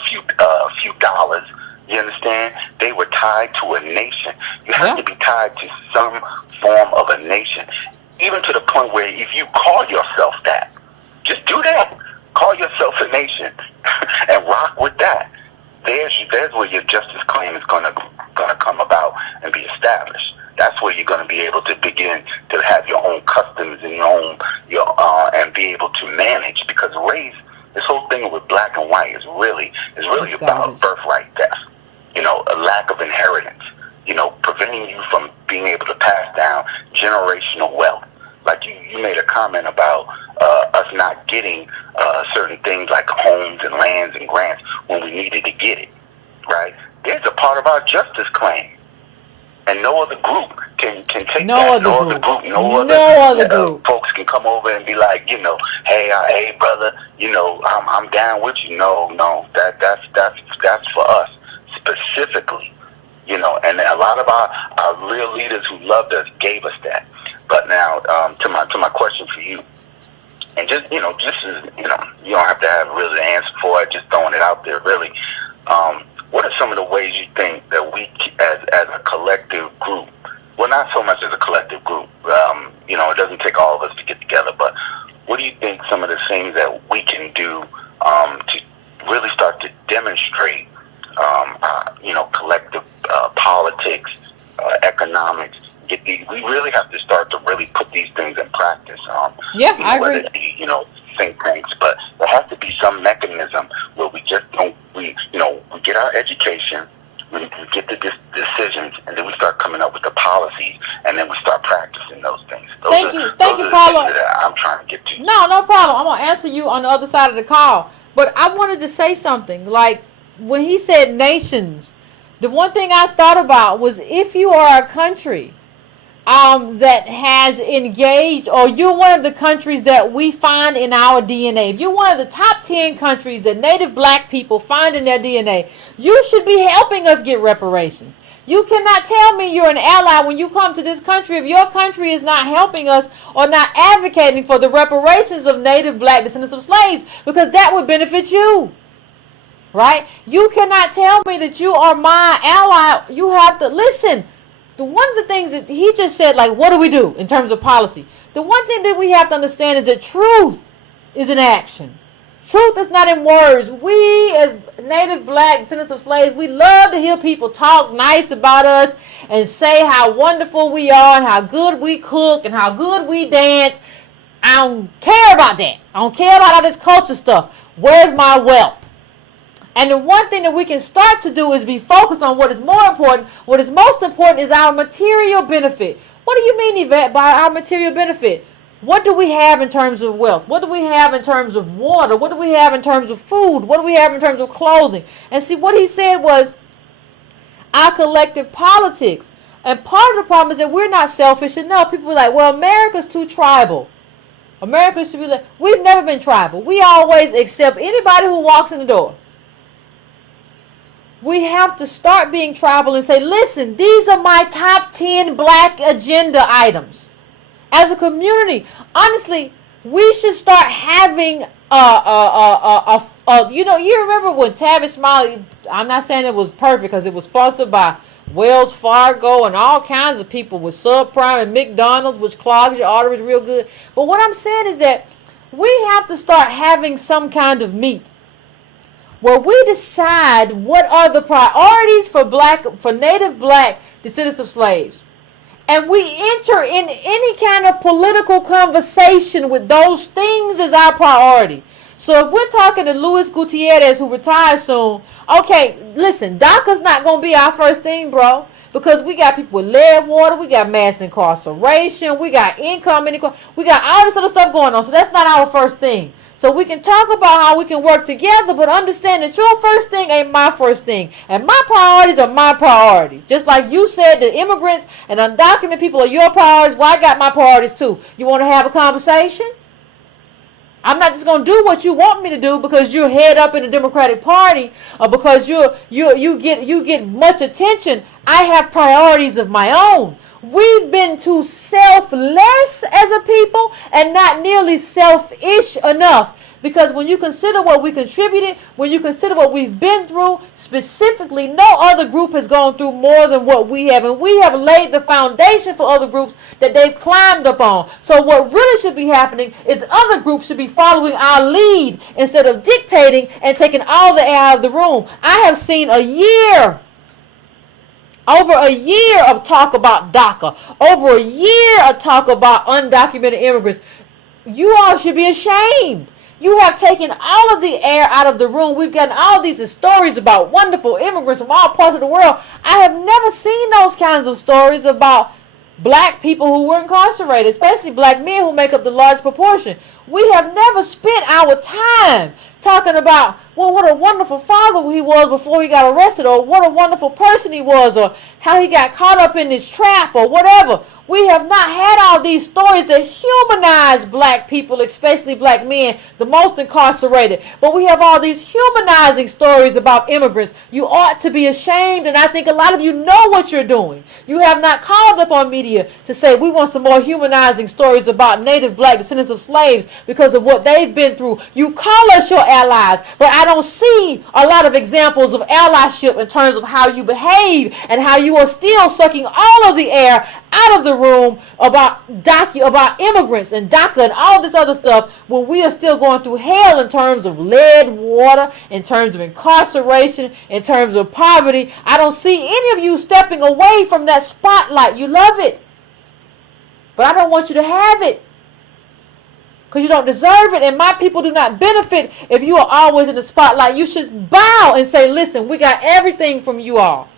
few dollars. You understand? They were tied to a nation. You have to be tied to some form of a nation, even to the point where if you call yourself that, just do that. call yourself a nation and rock with that. There's where your justice claim is gonna come about and be established. That's where you're going to be able to begin to have your own customs and and be able to manage, because race, this whole thing with black and white is really about birthright theft. A lack of inheritance. Preventing you from being able to pass down generational wealth. Like you made a comment about us not getting certain things like homes and lands and grants when we needed to get it. Right? There's a part of our justice claim. And no other group can take that. No other group. Folks can come over and be like, hey, brother, I'm down with you. No, that's for us specifically. And a lot of our real leaders who loved us gave us that. But now, to my question for you, and just as you don't have to have really an answer for it, just throwing it out there, really. What are some of the ways you think that we, as a collective group, well, not so much as a collective group, it doesn't take all of us to get together, but what do you think some of the things that we can do to really start to demonstrate, collective politics, economics? We really have to start to really put these things in practice. I agree. Whether it be, think tanks, but there has to be some mechanism where we just don't, we get our education, we get the decisions, and then we start coming up with the policies, and then we start practicing those things. Thank you, Paulo. I'm trying to get to. No problem. I'm going to answer you on the other side of the call. But I wanted to say something. Like, when he said nations, the one thing I thought about was, if you are a country that has engaged, or you're one of the countries that we find in our DNA, if you're one of the top 10 countries that Native black people find in their DNA, you should be helping us get reparations. You cannot tell me you're an ally when you come to this country if your country is not helping us or not advocating for the reparations of Native black descendants of slaves, because that would benefit you. Right? You cannot tell me that you are my ally. You have to listen. One of the things that he just said, like, what do we do in terms of policy? The one thing that we have to understand is that truth is in action. Truth is not in words. We, as Native black descendants of slaves, we love to hear people talk nice about us and say how wonderful we are and how good we cook and how good we dance. I don't care about that. I don't care about all this culture stuff. Where's my wealth? And the one thing that we can start to do is be focused on what is more important. What is most important is our material benefit. What do you mean, Yvette, by our material benefit? What do we have in terms of wealth? What do we have in terms of water? What do we have in terms of food? What do we have in terms of clothing? And see, what he said was our collective politics. And part of the problem is that we're not selfish enough. People are like, well, America's too tribal. America should be like, we've never been tribal. We always accept anybody who walks in the door. We have to start being tribal and say, listen, these are my top 10 black agenda items. As a community, honestly, we should start having you remember when Tavis Smiley, I'm not saying it was perfect because it was sponsored by Wells Fargo and all kinds of people with subprime and McDonald's, which clogs your arteries real good. But what I'm saying is that we have to start having some kind of meat where we decide what are the priorities for Native black descendants of slaves. And we enter in any kind of political conversation with those things as our priority. So if we're talking to Luis Gutierrez, who retires soon, okay, listen, DACA's not going to be our first thing, bro. Because we got people with lead water, we got mass incarceration, we got income inequality, we got all this other stuff going on. So that's not our first thing. So we can talk about how we can work together, but understand that your first thing ain't my first thing. And my priorities are my priorities. Just like you said, the immigrants and undocumented people are your priorities. Well, I got my priorities too. You want to have a conversation? I'm not just going to do what you want me to do because you're head up in the Democratic Party or because you get much attention. I have priorities of my own. We've been too selfless as a people and not nearly selfish enough. Because when you consider what we contributed, when you consider what we've been through, specifically, no other group has gone through more than what we have. And we have laid the foundation for other groups that they've climbed up on. So what really should be happening is other groups should be following our lead instead of dictating and taking all the air out of the room. I have seen over a year of talk about DACA, over a year of talk about undocumented immigrants. You all should be ashamed. You have taken all of the air out of the room. We've gotten all these stories about wonderful immigrants from all parts of the world. I have never seen those kinds of stories about black people who were incarcerated, especially black men who make up the large proportion. We have never spent our time talking about, well, what a wonderful father he was before he got arrested, or what a wonderful person he was, or how he got caught up in this trap, or whatever. We have not had all these stories that humanize black people, especially black men, the most incarcerated. But we have all these humanizing stories about immigrants. You ought to be ashamed, and I think a lot of you know what you're doing. You have not called up on media to say we want some more humanizing stories about native black descendants of slaves because of what they've been through. You call us your allies, but I don't see a lot of examples of allyship in terms of how you behave and how you are still sucking all of the air out of the room about immigrants and DACA and all this other stuff when we are still going through hell in terms of lead water, in terms of incarceration, in terms of poverty. I don't see any of you stepping away from that spotlight. You love it, but I don't want you to have it because you don't deserve it, and my people do not benefit if you are always in the spotlight. You should bow and say, listen, we got everything from you all.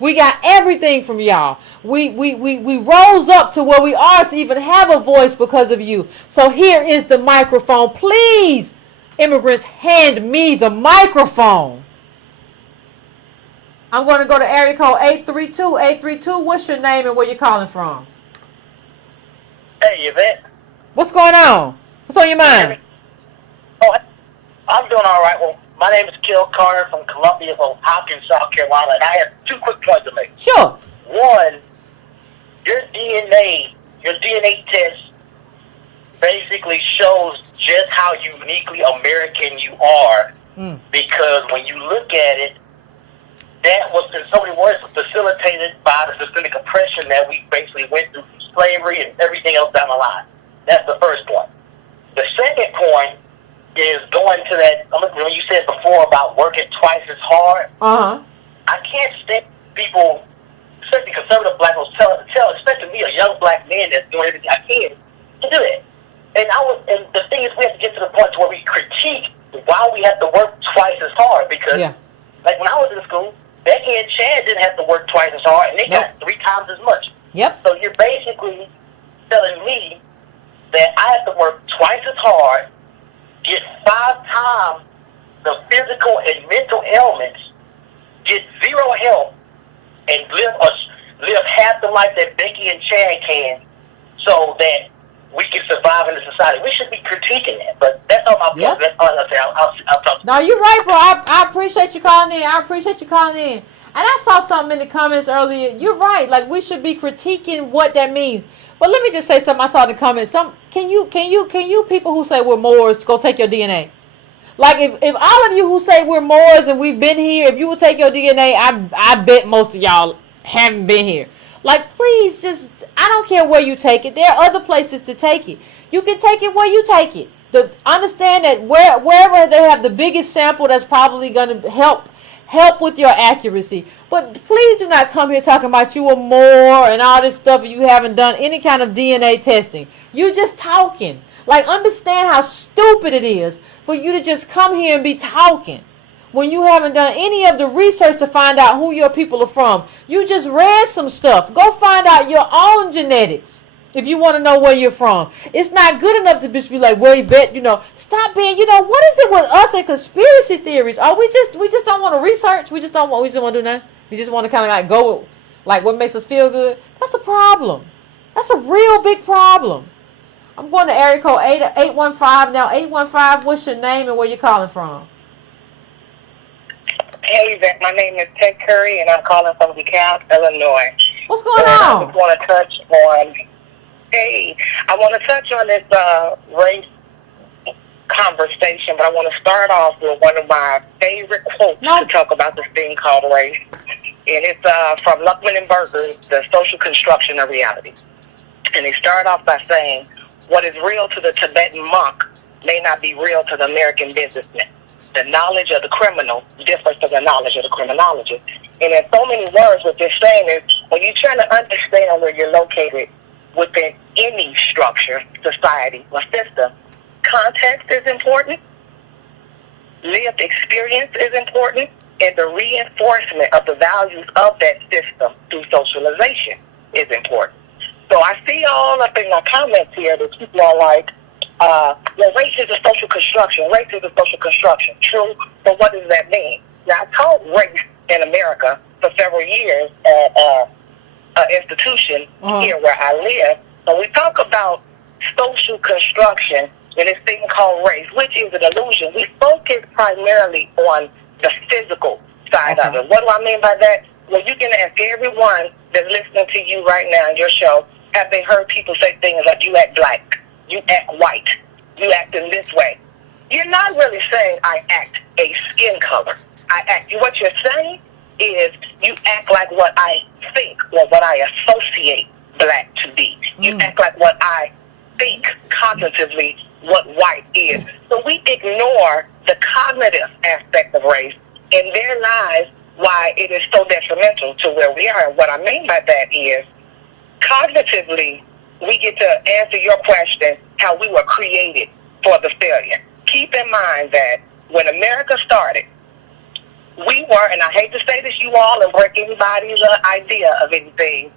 We got everything from y'all. We rose up to where we are to even have a voice because of you. So here is the microphone. Please, immigrants, hand me the microphone. I'm going to go to area code 832. 832, what's your name and where you calling from? Hey, Yvette. What's going on? What's on your mind? Oh, I'm doing all right. Well, my name is Kel Carter from Columbia, from Hopkins, South Carolina, and I have 2 quick points to make. Sure. One, your DNA test basically shows just how uniquely American you are, because when you look at it, that was, in so many words, facilitated by the systemic oppression that we basically went through from slavery and everything else down the line. That's the first point. The second point is going to that, when you said before about working twice as hard. I can't stand people, especially conservative black folks, tell especially me, a young black man that's doing everything I can to do it. And the thing is, we have to get to the point where we critique why we have to work twice as hard, because like when I was in school, Becky and Chad didn't have to work twice as hard, and they got 3 times as much. So you're basically telling me that I have to work twice as hard, get 5 times the physical and mental ailments, get 0 help, and live half the life that Becky and Chad can, so that we can survive in the society. We should be critiquing that, but that's all my point. That's all I'll say. I'll talk to you. No, you're right, bro. I appreciate you calling in. And I saw something in the comments earlier. You're right. Like, we should be critiquing what that means. But let me just say something I saw in the comments. Can you people who say we're Moors go take your DNA? Like, if all of you who say we're Moors and we've been here, if you would take your DNA, I bet most of y'all haven't been here. Like, please, I don't care where you take it. There are other places to take it. You can take it where you take it. Understand that wherever they have the biggest sample, that's probably going to help with your accuracy. But please do not come here talking about you are Moor and all this stuff. You haven't done any kind of DNA testing. You just talking. Like, understand how stupid it is for you to just come here and be talking when you haven't done any of the research to find out who your people are from. You just read some stuff. Go find out your own genetics if you want to know where you're from. It's not good enough to just be like, well, Yvette, stop being, what is it with us and conspiracy theories? Oh, we just don't want to research. We just don't want to do nothing. We just want to kind of like go with, like, what makes us feel good. That's a problem. That's a real big problem. I'm going to area code 815 now. 815, what's your name and where you calling from? Hey, Yvette, my name is Ted Curry, and I'm calling from DeKalb, Illinois. What's going I on? just want to touch on, I want to touch on this race conversation, but I want to start off with one of my favorite quotes to talk about this thing called race. And it's from Luckman and Berger's The Social Construction of Reality. And they start off by saying, what is real to the Tibetan monk may not be real to the American businessman. The knowledge of the criminal differs from the knowledge of the criminologist. And in so many words, what they're saying is, when you're trying to understand where you're located within any structure, society, or system, context is important, lived experience is important, and the reinforcement of the values of that system through socialization is important. So I see all up in my comments here that people are like, well, race is a social construction. Race is a social construction. True, but what does that mean? Now, I taught race in America for several years at an institution here where I live. So we talk about social construction and this thing called race, which is an illusion. We focus primarily on the physical side of it. What do I mean by that? Well, you can ask everyone that's listening to you right now in your show, have they heard people say things like, you act black, you act white, you act in this way? You're not really saying I act a skin color. What you're saying is you act like what I think or what I associate black to be. You act like what I think cognitively what white is. So we ignore the cognitive aspect of race, and there lies why it is so detrimental to where we are. And what I mean by that is, cognitively, we get to answer your question, how we were created for the failure. Keep in mind that when America started, we were, and I hate to say this, you all, and break anybody's idea of anything,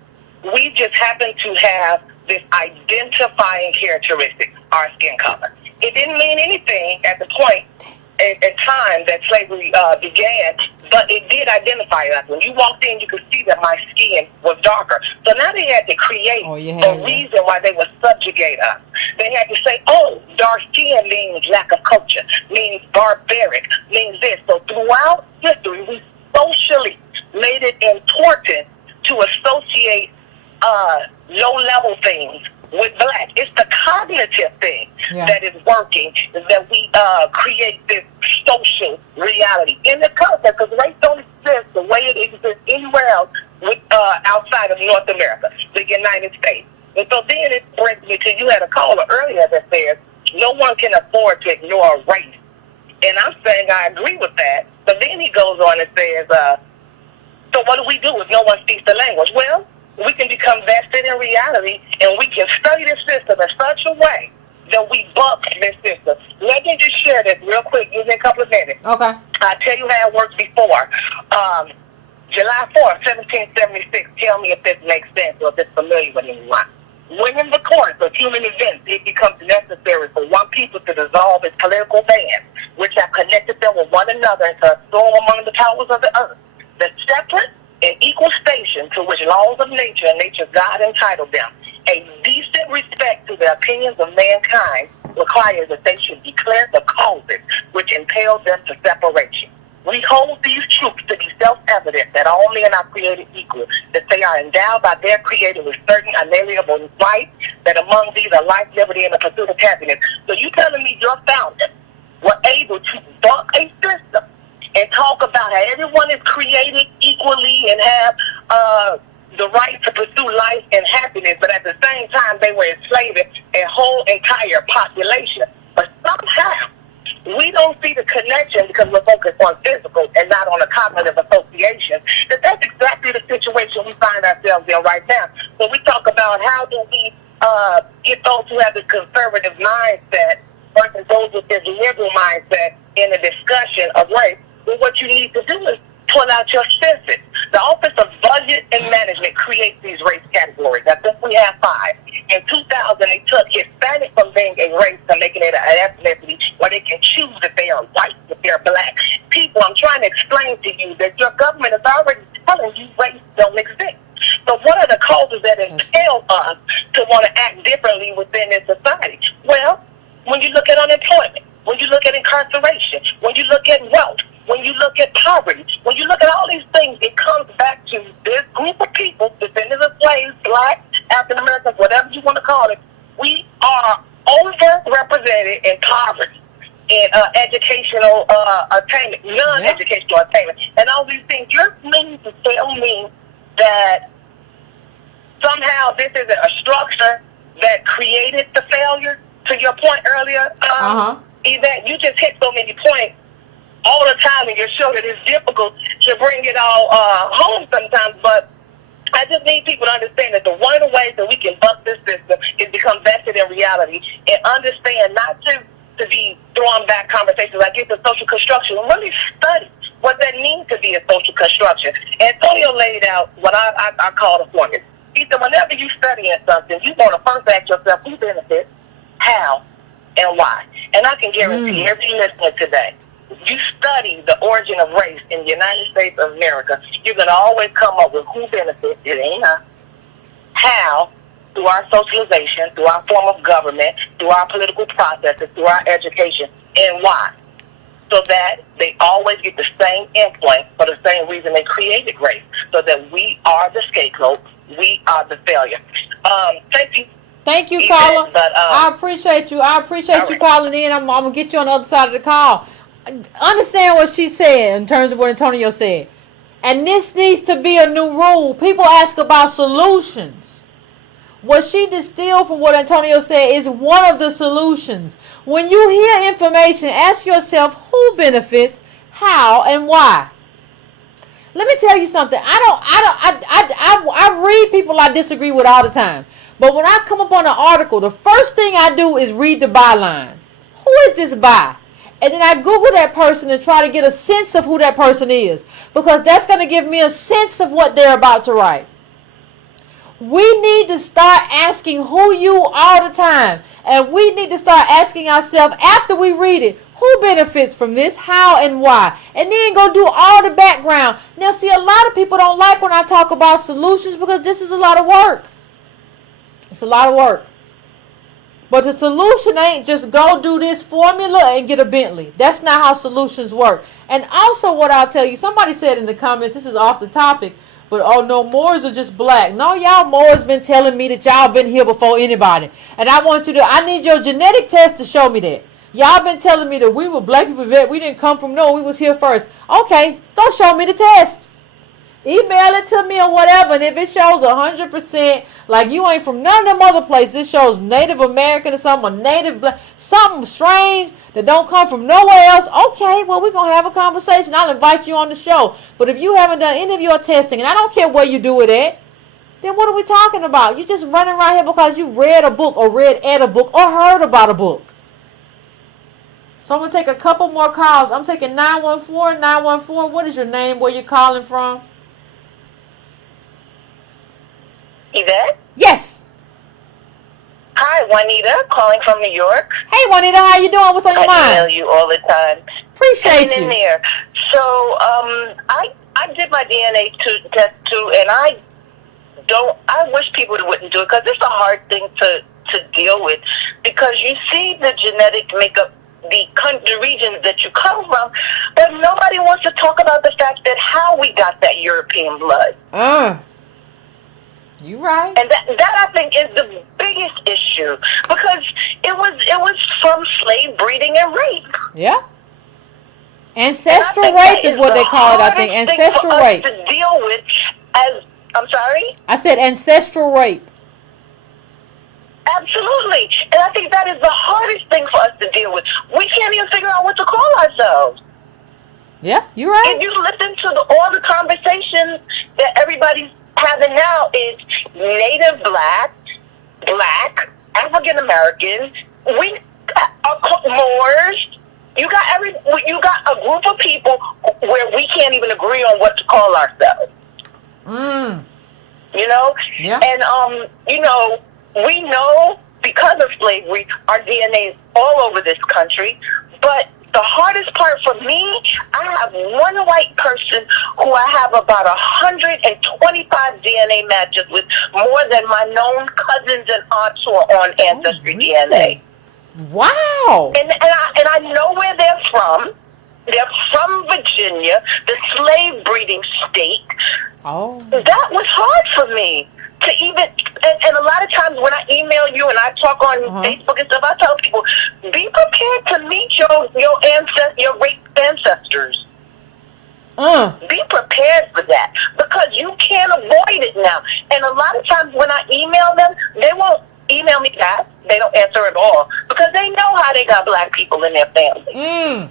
we just happen to have this identifying characteristic, our skin color. It didn't mean anything at the point in time that slavery began, but it did identify us. When you walked in, you could see that my skin was darker. So now they had to create a reason why they would subjugate us. They had to say, oh, dark skin means lack of culture, means barbaric, means this. So throughout history, we socially made it important to associate low-level things with black. It's the cognitive thing that is working, that we create this social reality in the context, because race don't exist the way it exists anywhere else outside of North America, the United States. And so then it brings me to, you had a caller earlier that says, no one can afford to ignore race. And I'm saying I agree with that, but then he goes on and says, so what do we do if no one speaks the language? Well, we can become vested in reality, and we can study the system in such a way that we buck this system. Let me just share this real quick. Give me a couple of minutes. Okay. I'll tell you how it worked before. July 4th, 1776. Tell me if this makes sense or if it's familiar with anyone. When in the course of human events, it becomes necessary for one people to dissolve its political bands, which have connected them with one another, and to assume among the powers of the earth the separate and equal station to which laws of nature and nature's God entitled them. A decent respect to the opinions of mankind requires that they should declare the causes which impel them to separation. We hold these truths to be self-evident, that all men are created equal, that they are endowed by their Creator with certain unalienable rights, that among these are life, liberty, and the pursuit of happiness. So you telling me your founders were able to buck a system and talk about how everyone is created equally and have the right to pursue life and happiness, but at the same time they were enslaving a whole entire population. But somehow we don't see the connection, because we're focused on physical and not on a cognitive association, that's exactly the situation we find ourselves in right now. So we talk about how do we get those who have the conservative mindset versus those with this liberal mindset in a discussion of race. Well, what you need to do is pull out your senses. The Office of Budget and Management creates these race categories. I think we have 5. In 2000, they took Hispanic from being a race to making it an ethnicity where they can choose if they are white, if they're black. People, I'm trying to explain to you that your government is already telling you race don't exist. So what are the causes that impel us to want to act differently within this society? Well, when you look at unemployment, when you look at incarceration, when you look at wealth, when you look at poverty, when you look at all these things, it comes back to this group of people, descendants of slaves, black, African Americans, whatever you want to call it. We are overrepresented in poverty, in educational attainment, non-educational attainment, and all these things. You're meaning to tell me that somehow this isn't a structure that created the failure? To your point earlier, Yvette, you just hit so many points all the time in your show that it's difficult to bring it all home sometimes, but I just need people to understand that the one of the ways that we can bust this system is become vested in reality and understand not to be throwing back conversations like it's a social construction, and really study what that means to be a social construction. Antonio laid out what I call the formula. He said, whenever you studying something, you want to first ask yourself who benefits, how, and why. And I can guarantee every listener today, if you study the origin of race in the United States of America, you're going to always come up with who benefits, it ain't us, how, through our socialization, through our form of government, through our political processes, through our education, and why. So that they always get the same endpoint for the same reason they created race, so that we are the scapegoat, we are the failure. Thank you. Thank you, caller. I appreciate you. I appreciate you calling in. I'm going to get you on the other side of the call. Understand what she said in terms of what Antonio said. And this needs to be a new rule. People ask about solutions. What she distilled from what Antonio said is one of the solutions. When you hear information, ask yourself who benefits, how, and why. Let me tell you something. I read people I disagree with all the time. But when I come upon an article, the first thing I do is read the byline. Who is this by? And then I Google that person and try to get a sense of who that person is. Because that's going to give me a sense of what they're about to write. We need to start asking who you all the time. And we need to start asking ourselves after we read it, who benefits from this, how, and why? And then go do all the background. Now, see, a lot of people don't like when I talk about solutions because this is a lot of work. It's a lot of work. But the solution ain't just go do this formula and get a Bentley. That's not how solutions work. And also what I'll tell you, somebody said in the comments, this is off the topic, but oh no, Moors are just black. No, y'all Moors been telling me that y'all been here before anybody. And I need your genetic test to show me that. Y'all been telling me that we were black people, we didn't come from, no, we was here first. Okay, go show me the test. Email it to me or whatever, and if it shows 100% like you ain't from none of them other places, it shows Native American or something, or Native black, something strange that don't come from nowhere else, okay, well, we're going to have a conversation. I'll invite you on the show. But if you haven't done any of your testing, and I don't care where you do it at, then what are we talking about? You just running around here because you read a book or read at a book or heard about a book. So I'm going to take a couple more calls. I'm taking 914. 914, what is your name? Where you calling from? Yvette? Yes. Hi, Juanita, calling from New York. Hey, Juanita, how you doing? What's on your mind? I email you all the time. Appreciate you. In there. So, I did my DNA test too, and I wish people wouldn't do it because it's a hard thing to deal with because you see the genetic makeup, the regions that you come from, but nobody wants to talk about the fact that how we got that European blood. You right. And that I think is the biggest issue because it was from slave breeding and rape. Yeah. Ancestral rape is what they call it, I think. Ancestral rape. To deal with I'm sorry? I said ancestral rape. Absolutely. And I think that is the hardest thing for us to deal with. We can't even figure out what to call ourselves. Yeah, you're right. If you listen to all the conversations that everybody's having now is Native black, African American, we Moors. You got a group of people where we can't even agree on what to call ourselves. You know? Yeah. And we know because of slavery, our DNA is all over this country, but the hardest part for me, I have one white person who I have about 125 DNA matches with, more than my known cousins and aunts who are on Ancestry DNA. Wow. And I know where they're from. They're from Virginia, the slave breeding state. Oh. That was hard for me to even, and a lot of times when I email you and I talk on Facebook and stuff, I tell people, be prepared to meet your rape ancestors. Be prepared for that, because you can't avoid it now. And a lot of times when I email them, they won't email me back. They don't answer at all, because they know how they got black people in their family.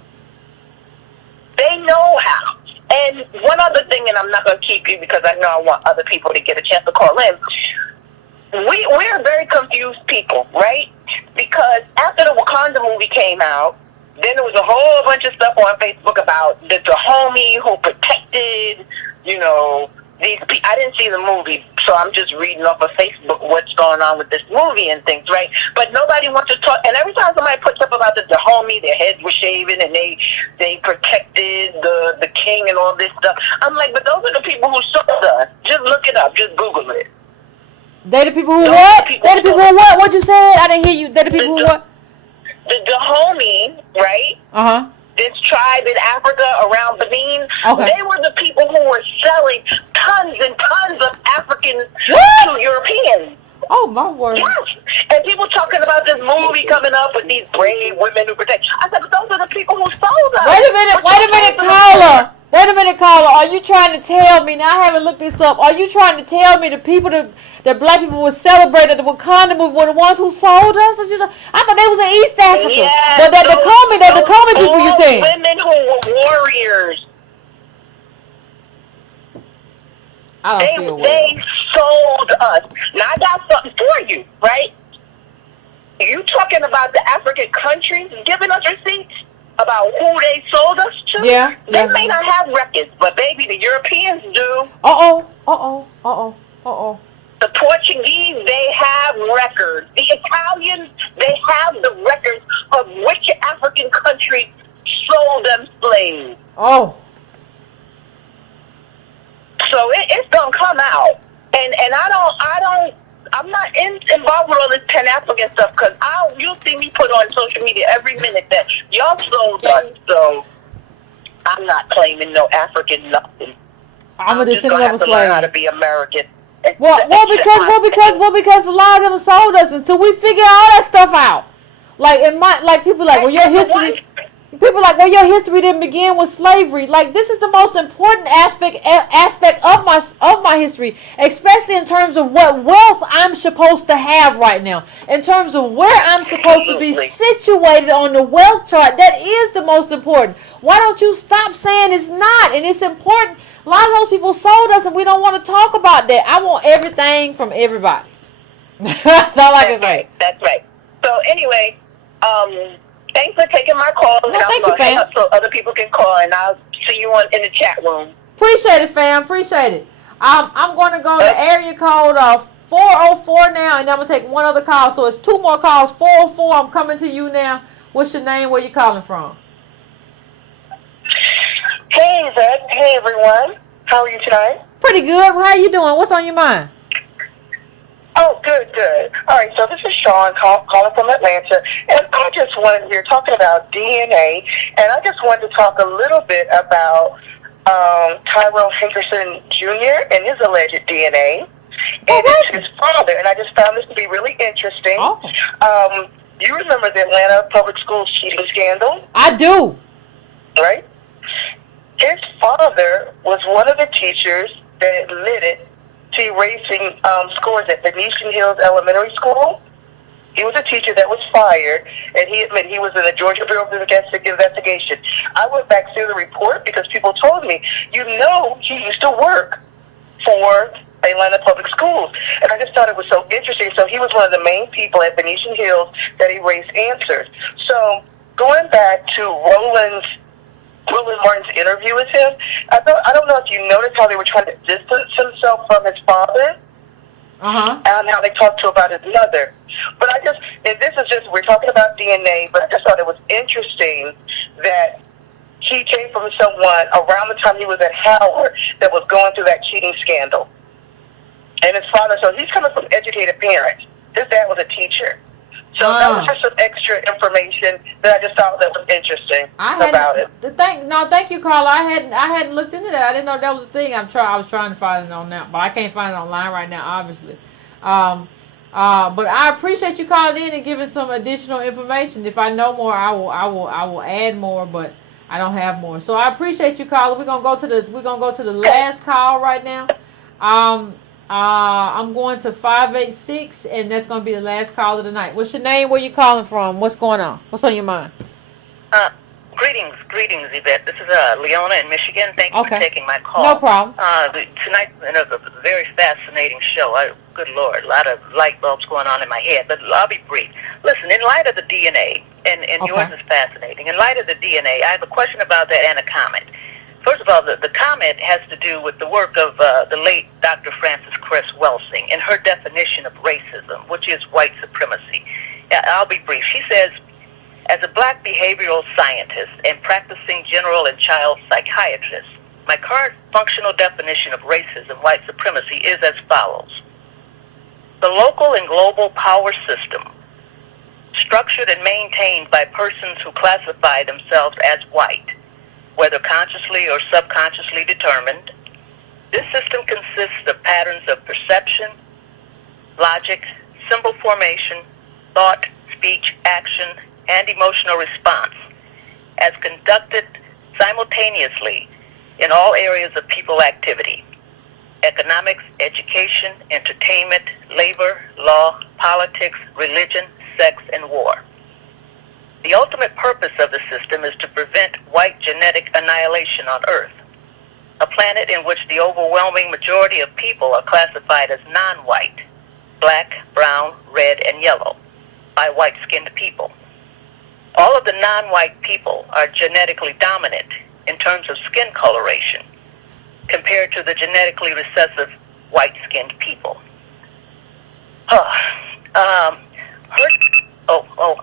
They know how. And one other thing, and I'm not going to keep you because I know I want other people to get a chance to call in. We're very confused people, right? Because after the Wakanda movie came out, then there was a whole bunch of stuff on Facebook about the homie who protected, these people. I didn't see the movie, so I'm just reading off of Facebook what's going on with this movie and things, right? But nobody wants to talk. And every time somebody puts up about the homie, their heads were shaven and they protected the king and all this stuff. I'm like, but those are the people who sold us. Just look it up. Just Google it. They the people who what? They the people who what? What you said? I didn't hear you. They the people who what? The homie, right? This tribe in Africa around Benin, they were the people who were selling tons and tons of Africans to Europeans. Oh, my word. Yes. And people talking about this movie coming up with these brave women who protect. I said, but those are the people who sold us. Wait a minute, caller. Wait a minute, caller. Are you trying to tell me, now I haven't looked this up, are you trying to tell me the people that black people would celebrate at the Wakanda movie were the ones who sold us? I thought they was in East Africa. Yeah, the Common people you saying. Women who were warriors. They sold us. Now I got something for you, right? You talking about the African countries giving us receipts about who they sold us to? Yeah. They may not have records, but baby, the Europeans do. The Portuguese, they have records. The Italians, they have the records of which African country sold them slaves. Oh. So it's gonna come out, and I'm not involved with all this Pan-African stuff, because you'll see me put on social media every minute that y'all sold us. So I'm not claiming no African nothing. I'm just gonna have to learn how to be American. Because a lot of them sold us until we figure all that stuff out. People like, well, your history didn't begin with slavery. Like, this is the most important aspect of my history, especially in terms of what wealth I'm supposed to have right now. In terms of where I'm supposed to be situated on the wealth chart, that is the most important. Why don't you stop saying it's not? And it's important. A lot of those people sold us, and we don't want to talk about that. I want everything from everybody. That's all I can say. That's right. So anyway, thanks for taking my call. No, thank you, fam. So other people can call, and I'll see you in the chat room. Appreciate it, fam. Appreciate it. I'm going to go to area code 404 now, and I'm going to take one other call. So it's two more calls. 404, I'm coming to you now. What's your name? Where you calling from? Hey, Yvette. Hey, everyone. How are you tonight? Pretty good. How are you doing? What's on your mind? Oh, good. All right, so this is Sean calling from Atlanta, and I just wanted, we were talking about DNA, and I just wanted to talk a little bit about Tyrell Hankerson Jr. and his alleged DNA, and it's his father, and I just found this to be really interesting. You remember the Atlanta Public Schools cheating scandal? I do. Right? His father was one of the teachers that admitted to erasing scores at Venetian Hills Elementary School. He was a teacher that was fired, and he admitted he was in the Georgia Bureau of Investigation. I went back through the report because people told me, he used to work for Atlanta Public Schools. And I just thought it was so interesting. So he was one of the main people at Venetian Hills that erased answers. So going back to Roland Martin's interview with him, I don't know if you noticed how they were trying to distance himself from his father, and how they talked about his mother. But we're talking about DNA, but I just thought it was interesting that he came from someone around the time he was at Howard that was going through that cheating scandal. And his father, so he's coming from educated parents. His dad was a teacher. So that was just some extra information that I just thought that was interesting about it. Thank you, Carla. I hadn't looked into that. I didn't know that was a thing. I was trying to find it on that, but I can't find it online right now, obviously. But I appreciate you calling in and giving some additional information. If I know more, I will add more, but I don't have more. So I appreciate you, Carla. We're gonna go to the last call right now. I'm going to 586, and that's going to be the last call of the night. What's your name? Where you calling from? What's going on? What's on your mind? Greetings, Yvette. This is Leona in Michigan. Thank you for taking my call. No problem. Tonight's a very fascinating show. Good Lord, a lot of light bulbs going on in my head, but I'll be brief. Listen, in light of the DNA, and yours is fascinating, in light of the DNA, I have a question about that and a comment. First of all, the comment has to do with the work of the late Dr. Frances Cress Welsing and her definition of racism, which is white supremacy. I'll be brief. She says, as a black behavioral scientist and practicing general and child psychiatrist, my current functional definition of racism, white supremacy, is as follows. The local and global power system, structured and maintained by persons who classify themselves as white, whether consciously or subconsciously determined. This system consists of patterns of perception, logic, symbol formation, thought, speech, action, and emotional response, as conducted simultaneously in all areas of people activity: economics, education, entertainment, labor, law, politics, religion, sex, and war. The ultimate purpose of the system is to prevent white genetic annihilation on Earth, a planet in which the overwhelming majority of people are classified as non-white, black, brown, red, and yellow, by white-skinned people. All of the non-white people are genetically dominant in terms of skin coloration, compared to the genetically recessive white-skinned people.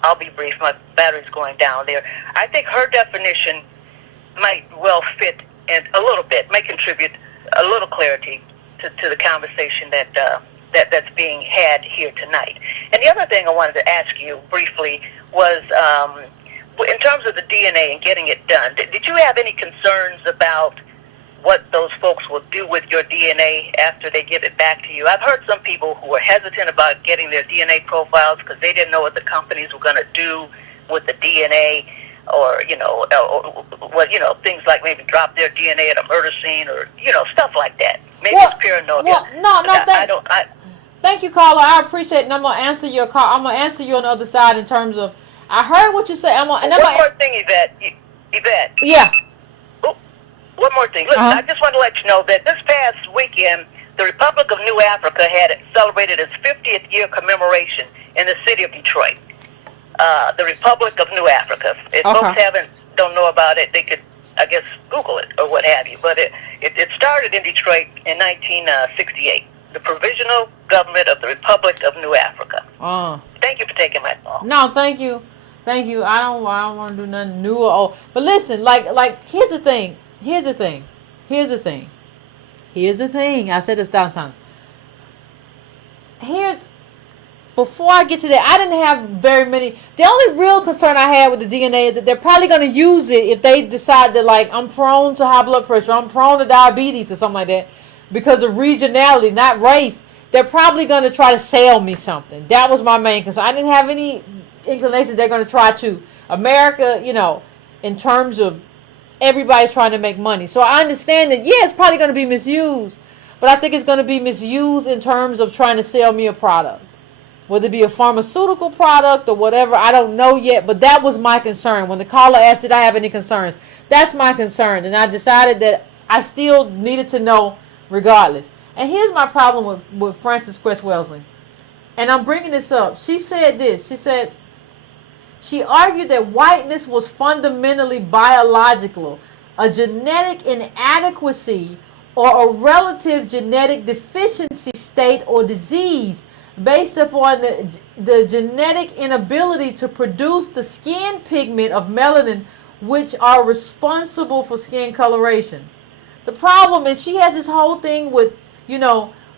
I'll be brief. My battery's going down there. I think her definition might well fit and a little bit, may contribute a little clarity to the conversation that's being had here tonight. And the other thing I wanted to ask you briefly was, in terms of the DNA and getting it done, did you have any concerns about what those folks will do with your DNA after they give it back to you? I've heard some people who were hesitant about getting their DNA profiles because they didn't know what the companies were going to do with the DNA, or things like maybe drop their DNA at a murder scene, or stuff like that. Maybe it's paranoia. Thank you, Carla. I appreciate it. And I'm gonna answer your call. I'm gonna answer you on the other side in terms of. I heard what you said. One more thing, Yvette. Yeah. One more thing. Listen, I just want to let you know that this past weekend, the Republic of New Africa had celebrated its 50th year commemoration in the city of Detroit. The Republic of New Africa. If folks don't know about it, they could, I guess, Google it or what have you. But it started in Detroit in 1968. The Provisional Government of the Republic of New Africa. Thank you for taking my call. No, thank you. I don't want to do nothing new or old. But listen, like here's the thing. I said this downtown. Before I get to that, I didn't have very many. The only real concern I had with the DNA is that they're probably going to use it if they decide that, like, I'm prone to high blood pressure, I'm prone to diabetes or something like that, because of regionality, not race. They're probably going to try to sell me something. That was my main concern. I didn't have any inclination they're going to try to. America, in terms of everybody's trying to make money. So I understand that, it's probably going to be misused. But I think it's going to be misused in terms of trying to sell me a product. Whether it be a pharmaceutical product or whatever, I don't know yet. But that was my concern. When the caller asked, did I have any concerns? That's my concern. And I decided that I still needed to know regardless. And here's my problem with Frances Cress Welsing. And I'm bringing this up. She said this. She argued that whiteness was fundamentally biological, a genetic inadequacy or a relative genetic deficiency state or disease based upon the genetic inability to produce the skin pigment of melanin, which are responsible for skin coloration. The problem is she has this whole thing with,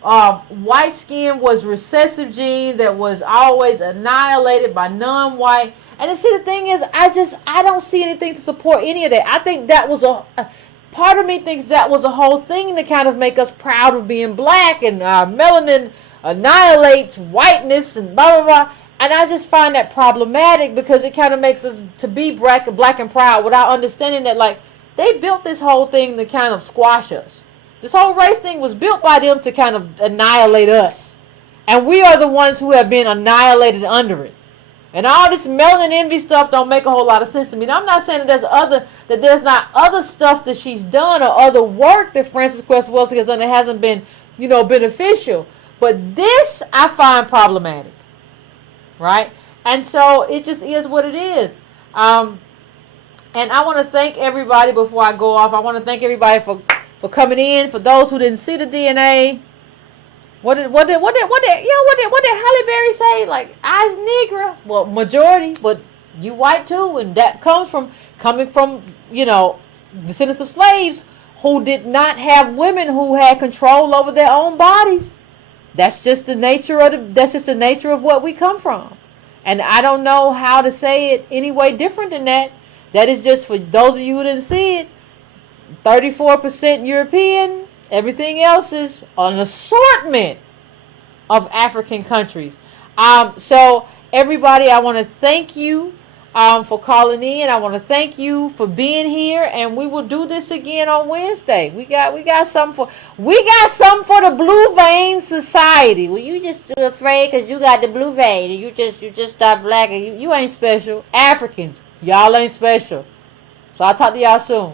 white skin was recessive gene that was always annihilated by non-white. And see, the thing is, I don't see anything to support any of that. I think that was a part of me thinks that was a whole thing to kind of make us proud of being black, and melanin annihilates whiteness and blah, blah, blah. And I just find that problematic because it kind of makes us to be black and proud without understanding that, like, they built this whole thing to kind of squash us. This whole race thing was built by them to kind of annihilate us. And we are the ones who have been annihilated under it. And all this melanin envy stuff don't make a whole lot of sense to me. Now, I'm not saying that there's not other stuff that she's done or other work that Frances Cress Welsing has done that hasn't been, beneficial. But this I find problematic. Right? And so it just is what it is. And I want to thank everybody before I go off. I want to thank everybody for coming in. For those who didn't see the DNA. What did Halle Berry say? Like, I's Negra. Well, majority, but you white too, and that coming from descendants of slaves who did not have women who had control over their own bodies. That's just the nature of what we come from. And I don't know how to say it any way different than that. That is just for those of you who didn't see it. 34% European. Everything else is an assortment of African countries. So everybody, I want to thank you for calling in. I want to thank you for being here, and we will do this again on Wednesday. We got something for the Blue Vein Society. Well, you just afraid because you got the blue vein and you just start black and you ain't special. Africans, y'all ain't special. So I'll talk to y'all soon.